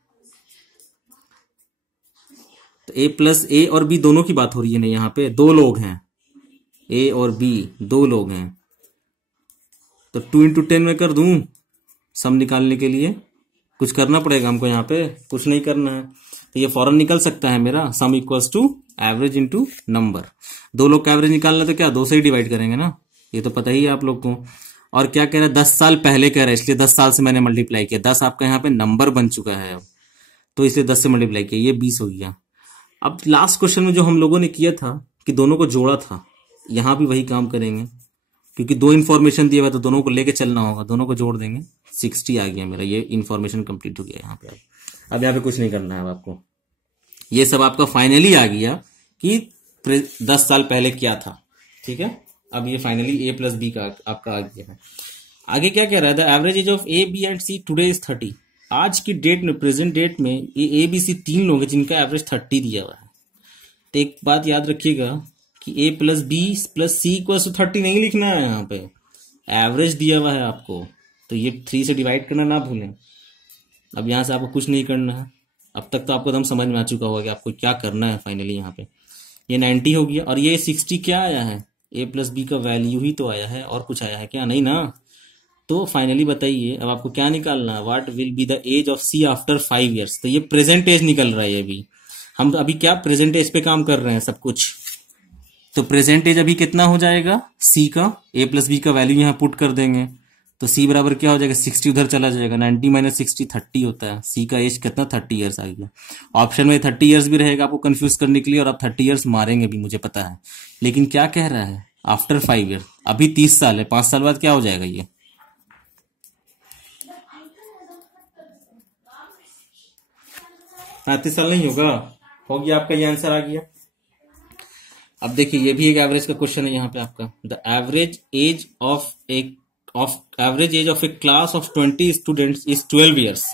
तो a प्लस ए और बी दोनों की बात हो रही है ना, यहाँ पे दो लोग हैं, a और b दो लोग हैं। तो 2 इंटू 10 में कर दूं सम निकालने के लिए? कुछ करना पड़ेगा हमको यहाँ पे? कुछ नहीं करना है। तो ये फौरन निकल सकता है मेरा, sum equals to average into number. दो लोग का एवरेज निकालना तो क्या 2 से ही डिवाइड करेंगे ना, ये तो पता ही है आप लोग को। और क्या कह रहा है? 10 साल पहले कह रहा है, इसलिए 10 साल से मैंने मल्टीप्लाई किया। 10 आपका यहाँ पे नंबर बन चुका है अब, तो इसलिए 10 से मल्टीप्लाई किया, ये 20 हो गया। अब लास्ट क्वेश्चन में जो हम लोगों ने किया था कि दोनों को जोड़ा था, यहां भी वही काम करेंगे, क्योंकि दो इन्फॉर्मेशन दिया हुआ तो दोनों को लेके चलना होगा, दोनों को जोड़ देंगे। 60 आ गया मेरा, ये इन्फॉर्मेशन कंप्लीट हो गया यहाँ पे। अब यहाँ पे कुछ नहीं करना है आपको, ये सब आपका फाइनली आ गया कि 10 साल पहले क्या था। ठीक है, अब ये फाइनली a प्लस बी का आपका आ गया है। आगे क्या कह रहा है? The average age of A B and C today is 30। आज की डेट में, प्रेजेंट डेट में, ये ए बी सी तीन लोग हैं जिनका एवरेज 30 दिया हुआ है। तो एक बात याद रखिएगा कि a plus B plus C equal to 30 नहीं लिखना है, यहाँ पे एवरेज दिया हुआ है आपको, तो ये 3 से डिवाइड करना ना भूलें। अब यहाँ से आपको कुछ नहीं करना है। अब तक तो आपको एकदम समझ में आ चुका होगा कि आपको क्या करना है। फाइनली यहाँ पे ये 90 हो गया, और ये 60 क्या आया है? a प्लस बी का वैल्यू ही तो आया है, और कुछ आया है क्या? नहीं ना। तो फाइनली बताइए अब आपको क्या निकालना है? What will be the age of C after 5 years. तो ये प्रेजेंट एज निकल रहा है। अभी हम अभी क्या प्रेजेंट एज पे काम कर रहे हैं सब कुछ। तो प्रेजेंट एज अभी कितना हो जाएगा सी का? a प्लस बी का वैल्यू यहाँ पुट कर देंगे, तो c बराबर क्या हो जाएगा? 60 उधर चला जाएगा, 90 माइनस 60 30 होता है। c का एज कितना? 30 ईयर्स आ गया। ऑप्शन में 30 ईयर्स भी रहेगा आपको कंफ्यूज करने के लिए, और आप 30 ईयर्स मारेंगे भी, मुझे पता है। लेकिन क्या कह रहा है? After 5 year. अभी 30 साल है, 5 साल बाद क्या हो जाएगा? ये 35 साल नहीं होगा? हो गया आपका, ये आंसर आ गया। अब देखिए ये भी एक एवरेज का क्वेश्चन है यहाँ पे आपका। The average age of a class of 20 students is 12 years,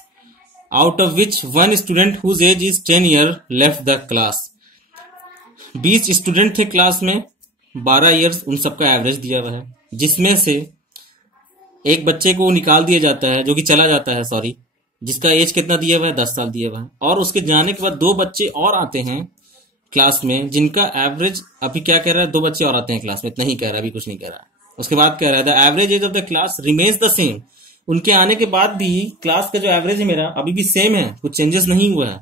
out of which one student whose age is 10 year left the class. 20 student थे क्लास में, 12 ईयर्स उन सबका एवरेज दिया हुआ है, जिसमें से एक बच्चे को निकाल दिया जाता है, जो कि चला जाता है, सॉरी, जिसका एज कितना दिया हुआ है? 10 साल दिया हुआ है। और उसके जाने के बाद 2 बच्चे और आते हैं क्लास में, जिनका एवरेज अभी क्या कह रहा है? 2 बच्चे और आते हैं क्लास में, इतना ही कह रहा है, अभी कुछ नहीं कह रहा है। उसके बाद कह रहा है the average age of the class remains the same. उनके आने के बाद भी क्लास का जो एवरेज है मेरा अभी भी सेम है, कुछ चेंजेस नहीं हुआ है।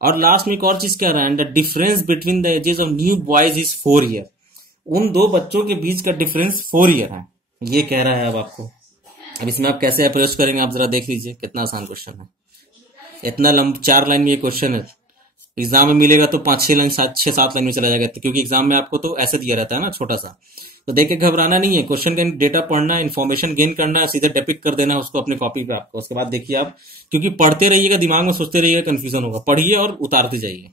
और लास्ट में एक और चीज कह रहा है, the difference between the ages of new boys is 4 year. उन 2 बच्चों के बीच का डिफरेंस 4 ईयर है, ये कह रहा है अब आपको। अब इसमें आप कैसे अप्रोच करेंगे आप जरा देख लीजिए, कितना आसान क्वेश्चन है। इतना लंबा 4 लाइन में ये क्वेश्चन है, एग्जाम में मिलेगा तो 5-6 लाइन 6-7 लाइन में चला जाएगा, क्योंकि एग्जाम में आपको तो ऐसे दिया रहता है ना छोटा सा। तो देख के घबराना नहीं है, क्वेश्चन का डेटा पढ़ना है, इन्फॉर्मेशन गेन करना है, सीधे डिपिक्ट कर देना है उसको अपने कॉपी पे आपको। उसके बाद देखिए आप, क्योंकि पढ़ते रहिएगा, दिमाग में सोचते रहिएगा, कंफ्यूजन होगा, पढ़िए और उतारते जाइए।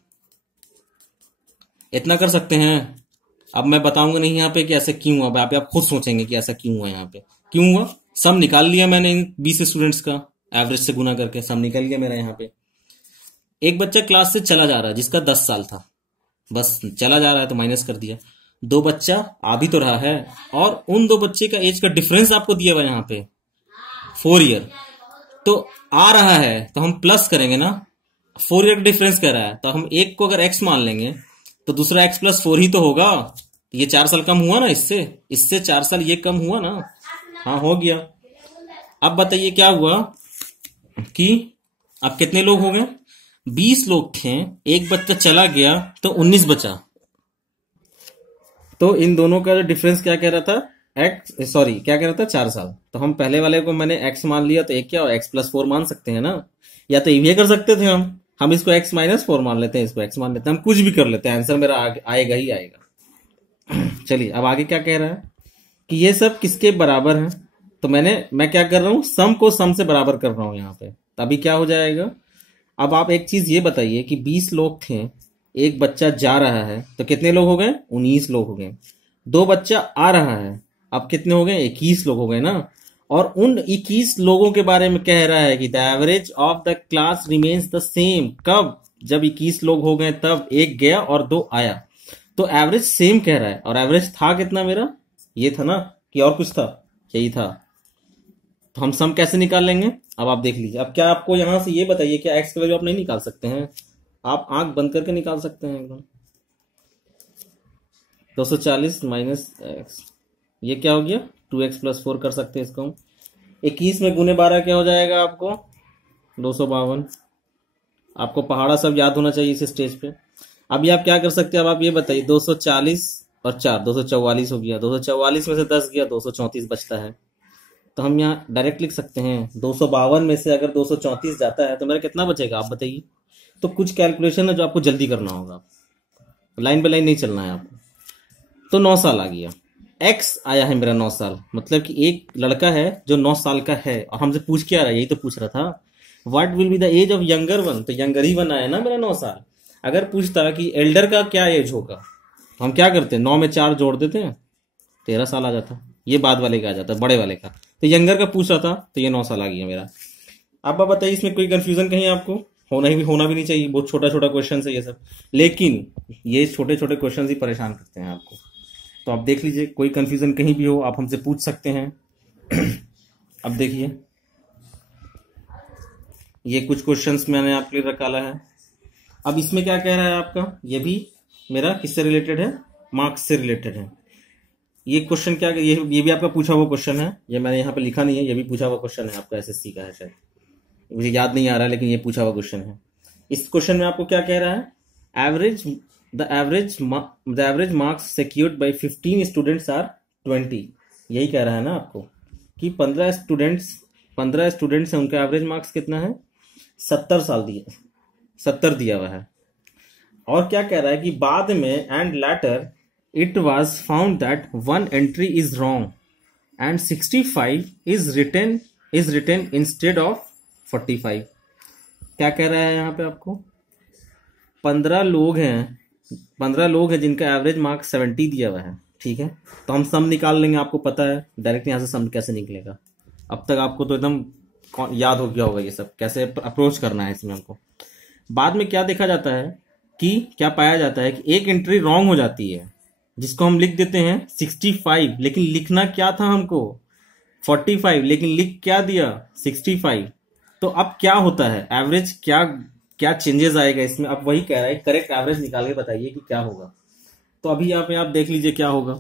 इतना कर सकते हैं। अब मैं बताऊंगा नहीं यहाँ पे कि ऐसा क्यों हुआ, आप खुद सोचेंगे कि ऐसा क्यों हुआ। यहाँ पे क्यों हुआ? सम निकाल लिया मैंने इन 20 स्टूडेंट्स का, एवरेज से गुना करके सम निकल गया मेरा। यहाँ पे एक बच्चा क्लास से चला जा रहा है जिसका 10 साल था, बस चला जा रहा है तो माइनस कर दिया। 2 बच्चा आ भी तो रहा है, और उन 2 बच्चे का एज का डिफरेंस आपको दिया हुआ यहाँ पे 4 ईयर। तो आ रहा है तो हम प्लस करेंगे ना, 4 ईयर का डिफरेंस कर रहा है, तो हम एक को अगर x मान लेंगे तो दूसरा x प्लस 4 ही तो होगा। ये 4 साल कम हुआ ना, इससे 4 साल ये कम हुआ ना। हाँ हो गया। अब बताइए क्या हुआ कि अब कितने लोग हो गए? 20 लोग थे, एक बच्चा चला गया तो 19 बचा। तो इन दोनों का डिफरेंस क्या कह रहा था? क्या कह रहा था? 4 साल। तो हम पहले वाले को मैंने x मान लिया, तो एक क्या हो, x प्लस 4 मान सकते हैं ना, या तो ये कर सकते थे हम इसको x माइनस 4 मान लेते हैं, इसको x मान लेते हैं, हम कुछ भी कर लेते हैं, आंसर मेरा आएगा ही आएगा। चलिए अब आगे क्या कह रहा है कि ये सब किसके बराबर है? तो मैं क्या कर रहा हूँ, सम को सम से बराबर कर रहा हूँ यहाँ पे, तभी क्या हो जाएगा। अब आप एक चीज ये बताइए कि 20 लोग थे, एक बच्चा जा रहा है, तो कितने लोग हो गए, 19 लोग हो गए। 2 बच्चा आ रहा है, अब कितने हो गए, 21 लोग हो गए ना। और उन 21 लोगों के बारे में कह रहा है कि the average of the class remains the same. कब, जब 21 लोग हो गए तब, एक गया और 2 आया, तो एवरेज सेम कह रहा है। और एवरेज था कितना मेरा, ये था ना, कि और कुछ था, यही था। तो हम सम कैसे निकाल लेंगे, अब आप देख लीजिए। अब क्या आपको यहां से ये बताइए, क्या एक्स की वैल्यू आप नहीं निकाल सकते हैं, आप आंख बंद करके निकाल सकते हैं एकदम। 240 माइनस एक्स, ये क्या हो गया, 2x+4 कर सकते हैं इसको हम। 21 में गुने 12 क्या हो जाएगा आपको, 252। आपको पहाड़ा सब याद होना चाहिए इस स्टेज पे। अभी आप क्या कर सकते हैं, अब आप ये बताइए, 240 और 4, 244 हो गया। 244 में से 10 गया, 234 बचता है। तो हम यहाँ डायरेक्ट लिख सकते हैं, 252 में से अगर 234 जाता है तो मेरा कितना बचेगा, आप बताइए। तो कुछ कैलकुलेशन है जो आपको जल्दी करना होगा, लाइन बाय लाइन नहीं चलना है आपको। तो 9 साल आ गया, एक्स आया है मेरा 9 साल, मतलब कि एक लड़का है जो 9 साल का है, और हमसे पूछ क्या रहा है, यही तो पूछ रहा था, what will be the age of younger one. तो यंगर ही वन आया ना मेरा 9 साल। अगर पूछता कि एल्डर का क्या एज होगा, तो हम क्या करते हैं, 9 में 4 जोड़ देते हैं, 13 साल आ जाता। ये बाद वाले का आ जाता, बड़े वाले का। तो यंगर का पूछ रहा था, तो ये 9 साल आ गया मेरा। अब आप बताइए, इसमें कोई कंफ्यूजन कहीं आपको, होना भी नहीं चाहिए, बहुत छोटा छोटा क्वेश्चन है ये सब, लेकिन ये छोटे छोटे क्वेश्चन ही परेशान करते हैं आपको। तो आप देख लीजिए, कोई कंफ्यूजन कहीं भी हो आप हमसे पूछ सकते हैं। अब देखिए, ये कुछ क्वेश्चंस मैंने आपके लिए निकाला है। अब इसमें क्या कह रहा है आपका, ये भी मेरा किससे रिलेटेड है, मार्क्स से रिलेटेड है। ये क्वेश्चन क्या, ये भी आपका पूछा हुआ क्वेश्चन है, ये मैंने यहाँ पे लिखा नहीं है, ये भी पूछा हुआ क्वेश्चन है आपका, एसएससी का है शायद, मुझे याद नहीं आ रहा है, लेकिन ये पूछा हुआ क्वेश्चन है। इस क्वेश्चन में आपको क्या कह रहा है, the average marks secured by 15 students are 20। यही कह रहा है ना आपको कि 15 स्टूडेंट्स हैं, उनका एवरेज मार्क्स कितना है, 70 दिया हुआ है। और क्या कह रहा है कि बाद में, and later it was found that 1 entry is wrong and 65 is written instead of 45। क्या कह रहा है यहाँ पे आपको, 15 लोग हैं जिनका एवरेज मार्क 70 दिया हुआ है, ठीक है। तो हम सम निकाल लेंगे, आपको पता है डायरेक्ट यहाँ से सम कैसे निकलेगा। अब तक आपको तो एकदम याद हो गया होगा ये सब, कैसे अप्रोच करना है इसमें हमको। बाद में क्या देखा जाता है कि क्या पाया जाता है कि एक एंट्री रॉन्ग हो जाती है, जिसको हम लिख देते हैं 65, लेकिन लिखना क्या था हमको 45, लेकिन लिख क्या दिया 65। तो अब क्या होता है, एवरेज क्या चेंजेस आएगा इसमें, अब वही कह रहा है, करेक्ट एवरेज निकाल के बताइए कि क्या होगा। तो अभी आप देख लीजिए क्या होगा।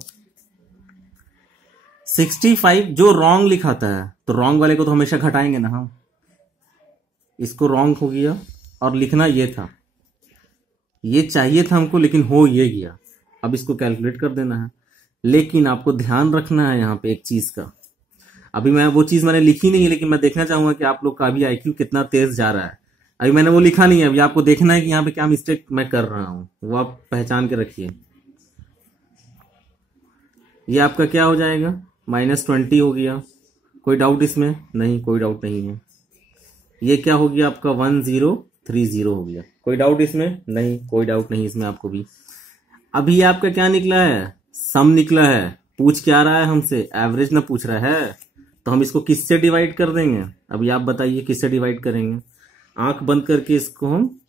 65 जो रॉन्ग लिखाता है, तो रॉन्ग वाले को तो हमेशा घटाएंगे ना हम, इसको रॉन्ग हो गया, और लिखना ये था, ये चाहिए था हमको, लेकिन हो ये गया। अब इसको कैलकुलेट कर देना है, लेकिन आपको ध्यान रखना है यहाँ पे एक चीज का। अभी वो चीज मैंने लिखी नहीं है, लेकिन मैं देखना चाहूंगा कि आप लोग का भी आईक्यू कितना तेज जा रहा है। अभी मैंने वो लिखा नहीं है, अभी आपको देखना है कि यहाँ पे क्या मिस्टेक मैं कर रहा हूं, वो आप पहचान के रखिए। ये आपका क्या हो जाएगा, -20 हो गया। कोई डाउट इसमें, नहीं कोई डाउट नहीं है। ये क्या हो गया आपका 1030 हो गया, कोई डाउट इसमें, नहीं कोई डाउट नहीं इसमें आपको भी। अभी आपका क्या निकला है, सम निकला है। पूछ क्या रहा है हमसे, एवरेज ना पूछ रहा है, तो हम इसको किससे डिवाइड कर देंगे, अभी आप बताइए किससे डिवाइड करेंगे। आंख बंद करके इसको हम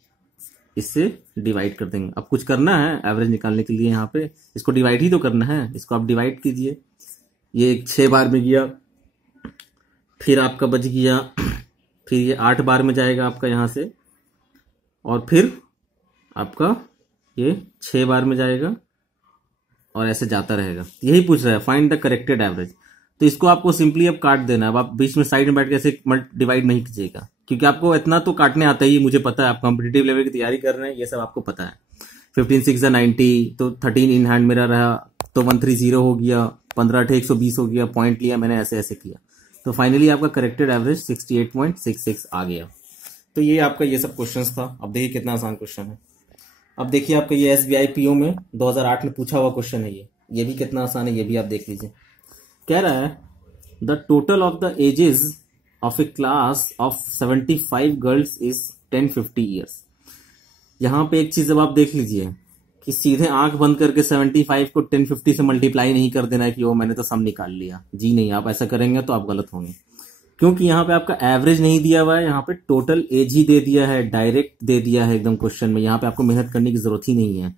इससे डिवाइड कर देंगे। अब कुछ करना है एवरेज निकालने के लिए, यहाँ पे इसको डिवाइड ही तो करना है, इसको आप डिवाइड कीजिए। ये 6 बार में गया, फिर आपका बच गया, फिर ये 8 बार में जाएगा आपका यहाँ से, और फिर आपका ये 6 बार में जाएगा, और ऐसे जाता रहेगा। यही पूछ रहा है, फाइंड द करेक्टेड एवरेज। तो इसको आपको सिंपली अब काट देना है। अब आप बीच में साइड में बैठ के ऐसे डिवाइड नहीं कीजिएगा, क्योंकि आपको इतना तो काटने आता ही, मुझे पता है आप कॉम्पिटिटिव लेवल की तैयारी कर रहे हैं, ये सब आपको पता है। 15 6 90, तो 13 इन हैंड मेरा रहा, तो 130 हो गया, 15 8 120 हो गया, पॉइंट लिया मैंने, ऐसे ऐसे किया, तो फाइनली आपका करेक्टेड एवरेज 68.66 आ गया। तो ये आपका ये सब क्वेश्चन था। अब देखिए कितना आसान क्वेश्चन है। अब देखिए आपका ये SBI PO में 2008 में पूछा हुआ क्वेश्चन है, ये भी कितना आसान है, ये भी आप देख लीजिए। कह रहा है the total of the ages of a class of 75 girls is 1050 years. यहां पे एक चीज अब आप देख लीजिए कि सीधे आंख बंद करके 75 को 1050 से मल्टीप्लाई नहीं कर देना है कि वो मैंने तो सम निकाल लिया। जी नहीं, आप ऐसा करेंगे तो आप गलत होंगे, क्योंकि यहाँ पे आपका एवरेज नहीं दिया हुआ है, यहाँ पे टोटल एज ही दे दिया है, डायरेक्ट दे दिया है एकदम क्वेश्चन में। यहाँ पे आपको मेहनत करने की जरूरत ही नहीं है,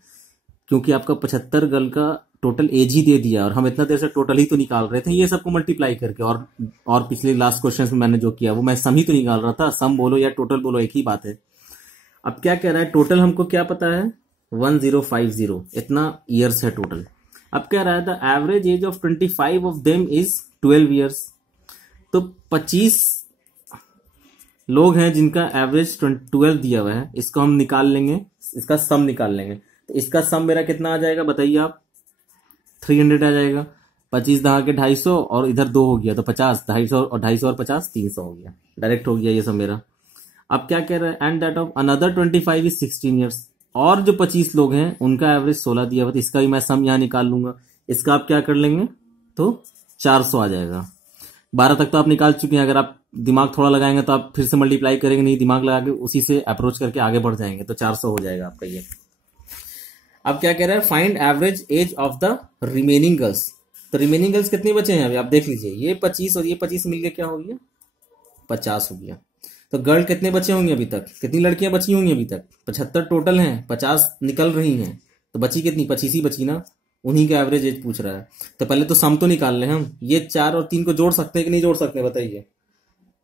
क्योंकि आपका 75 गर्ल का टोटल एज ही दे दिया, और हम इतना देर से टोटल ही तो निकाल रहे थे ये सबको मल्टीप्लाई करके। और पिछले लास्ट क्वेश्चन में मैंने जो किया वो मैं सम ही तो निकाल रहा था। सम बोलो या टोटल बोलो एक ही बात है। अब क्या कह रहा है, टोटल हमको क्या पता है 1050, इतना ईयर्स है टोटल। अब कह रहा है the average age of 25 of them is 12 years. तो 25 लोग हैं जिनका एवरेज 12 दिया हुआ है, इसको हम निकाल लेंगे, इसका सम निकाल लेंगे। तो इसका सम मेरा कितना आ जाएगा बताइए आप, 300 आ जाएगा। 25 दहा के 250 और इधर 2 हो गया तो 50, 250 और 250 और 50 300 हो गया, डायरेक्ट हो गया ये सब मेरा। अब क्या कह रहा है, and that of another 25 is 16 years. और जो 25 लोग हैं उनका एवरेज 16 दिया हुआ, तो इसका भी मैं सम यहां निकाल लूंगा। इसका आप क्या कर लेंगे तो 400 आ जाएगा। 12 तक तो आप निकाल चुके हैं, अगर आप दिमाग थोड़ा लगाएंगे तो आप फिर से मल्टीप्लाई करेंगे, नहीं दिमाग लगा के उसी से अप्रोच करके आगे बढ़ जाएंगे, तो 400 हो जाएगा आपका ये। अब क्या कह रहा है, find average age of the remaining girls. तो रिमेनिंग गर्ल्स कितने बचे हैं अभी आप देख लीजिए, ये 25 और ये 25 मिलके क्या हो गया 50 हो गया। तो गर्ल कितने बचे होंगे अभी तक, कितनी लड़कियां बची होंगी अभी तक, 75 टोटल हैं, 50 निकल रही हैं, तो बची कितनी, 25 ही बची ना। उन्हीं का एवरेज एज पूछ रहा है। तो पहले तो सम तो निकाल लें हम, ये 4 और 3 को जोड़ सकते हैं कि नहीं जोड़ सकते बताइए,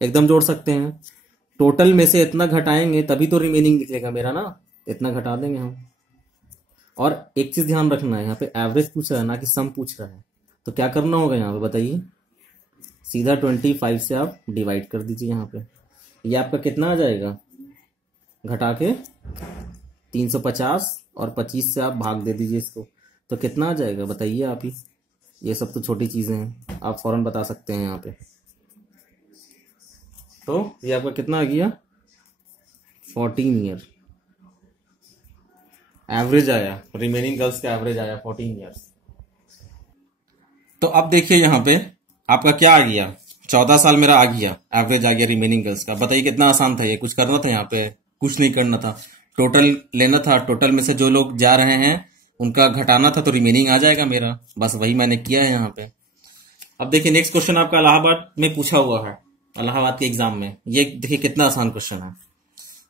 एकदम जोड़ सकते हैं। टोटल में से इतना घटाएंगे तभी तो रिमेनिंग निकलेगा मेरा ना, इतना घटा देंगे हम। और एक चीज ध्यान रखना है, यहाँ पे एवरेज पूछ रहा है ना कि सम पूछ रहा है, तो क्या करना होगा यहाँ पे बताइए, सीधा 25 से आप डिवाइड कर दीजिए। यहाँ पे ये आपका कितना आ जाएगा, घटा के 350 और 25 से आप भाग दे दीजिए इसको, तो कितना आ जाएगा बताइए आप ही। ये सब तो छोटी चीजें हैं, आप फौरन बता सकते हैं यहाँ पे। तो ये आपका कितना आ गया 14 ईयर एवरेज आया, रिमेनिंग गर्ल्स का एवरेज आया 14 ईयर्स। तो अब देखिए यहाँ पे आपका क्या आ गया, 14 साल मेरा आ गया, एवरेज आ गया रिमेनिंग गर्ल्स का। बताइए कितना आसान था ये, कुछ करना था यहाँ पे, कुछ नहीं करना था, टोटल लेना था, टोटल में से जो लोग जा रहे हैं उनका घटाना था, तो रिमेनिंग आ जाएगा मेरा, बस वही मैंने किया है यहाँ पे। अब देखिए नेक्स्ट क्वेश्चन आपका इलाहाबाद में पूछा हुआ है, इलाहाबाद के एग्जाम में। ये देखिए कितना आसान क्वेश्चन है।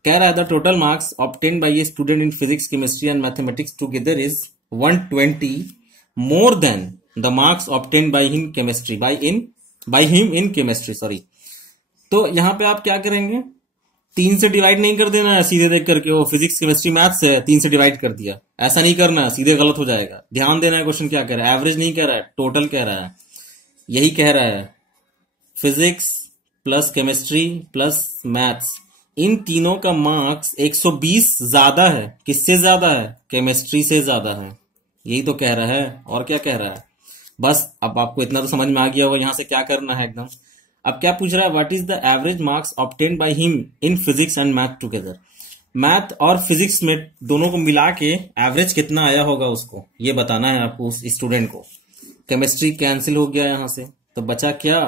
कह रहा है the total marks obtained by a student in physics chemistry and mathematics together is 120 more than the marks obtained by him chemistry by him in chemistry, sorry. तो यहाँ पे आप क्या करेंगे, 3 से डिवाइड नहीं कर देना है सीधे देख करके, वो फिजिक्स केमिस्ट्री मैथ्स है 3 से डिवाइड कर दिया, ऐसा नहीं करना है, सीधे गलत हो जाएगा। ध्यान देना है क्वेश्चन क्या कह रहा है, एवरेज नहीं कह रहा है, टोटल कह रहा है। यही कह रहा है physics plus chemistry plus maths, इन तीनों का मार्क्स 120 ज्यादा है, किससे ज्यादा है, केमिस्ट्री से ज्यादा है। यही तो कह रहा है, और क्या कह रहा है। बस अब आपको इतना तो समझ में आ गया होगा यहाँ से क्या करना है एकदम। अब क्या पूछ रहा है, what is the average marks obtained by him in physics and math together. Math और फिजिक्स में दोनों को मिला के एवरेज कितना आया होगा उसको ये बताना है आपको, उस स्टूडेंट को। केमिस्ट्री कैंसिल हो गया यहाँ से, तो बचा क्या,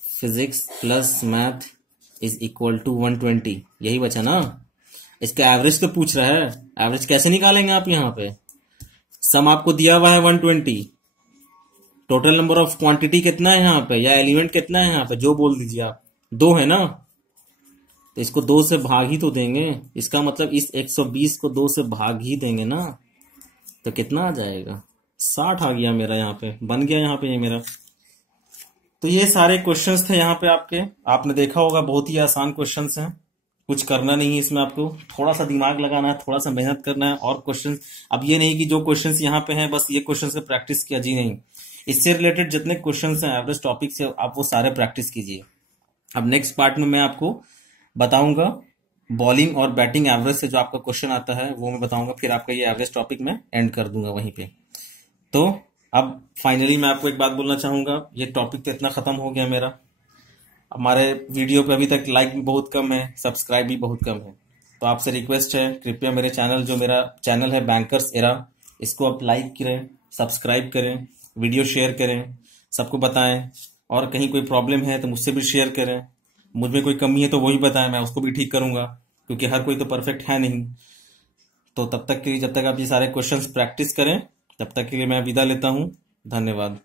physics plus math is equal to 120, यही बचा ना। इसका एवरेज तो पूछ रहा है, एवरेज कैसे निकालेंगे आप यहाँ पे, सम आपको दिया हुआ है 120, टोटल नंबर ऑफ क्वांटिटी कितना है यहाँ पे, या एलिमेंट कितना है यहाँ पे, जो बोल दीजिए आप, 2 है ना, तो इसको 2 से भाग ही तो देंगे, इसका मतलब इस 120 को 2 से भाग ही देंगे ना, तो कितना आ जाएगा 60 आ गया मेरा, यहाँ पे बन गया यहाँ पे ये मेरा। तो ये सारे क्वेश्चंस थे यहाँ पे आपके, आपने देखा होगा बहुत ही आसान क्वेश्चंस हैं, कुछ करना नहीं है इसमें, आपको थोड़ा सा दिमाग लगाना है, थोड़ा सा मेहनत करना है। और क्वेश्चंस, अब ये नहीं कि जो क्वेश्चंस यहाँ पे हैं बस ये क्वेश्चंस का प्रैक्टिस किया, जी नहीं, इससे रिलेटेड जितने क्वेश्चंस हैं एवरेज टॉपिक से आप वो सारे प्रैक्टिस कीजिए। अब नेक्स्ट पार्ट में मैं आपको बताऊंगा बॉलिंग और बैटिंग एवरेज से जो आपका क्वेश्चन आता है वो मैं बताऊंगा, फिर आपका ये एवरेज टॉपिक में एंड कर दूंगा वहीं पे। तो अब फाइनली मैं आपको एक बात बोलना चाहूंगा, ये टॉपिक तो इतना खत्म हो गया मेरा, हमारे वीडियो पे अभी तक लाइक भी बहुत कम है, सब्सक्राइब भी बहुत कम है, तो आपसे रिक्वेस्ट है कृपया मेरे चैनल, जो मेरा चैनल है बैंकर्स एरा, इसको आप लाइक करें, सब्सक्राइब करें, वीडियो शेयर करें, सबको बताएं, और कहीं कोई प्रॉब्लम है तो मुझसे भी शेयर करें। मुझ में कोई कमी है तो वही बताएं, मैं उसको भी ठीक करूंगा, क्योंकि हर कोई तो परफेक्ट है नहीं। तो तब तक के लिए, जब तक आप ये सारे क्वेश्चंस प्रैक्टिस करें, तब तक के लिए मैं विदा लेता हूँ। धन्यवाद।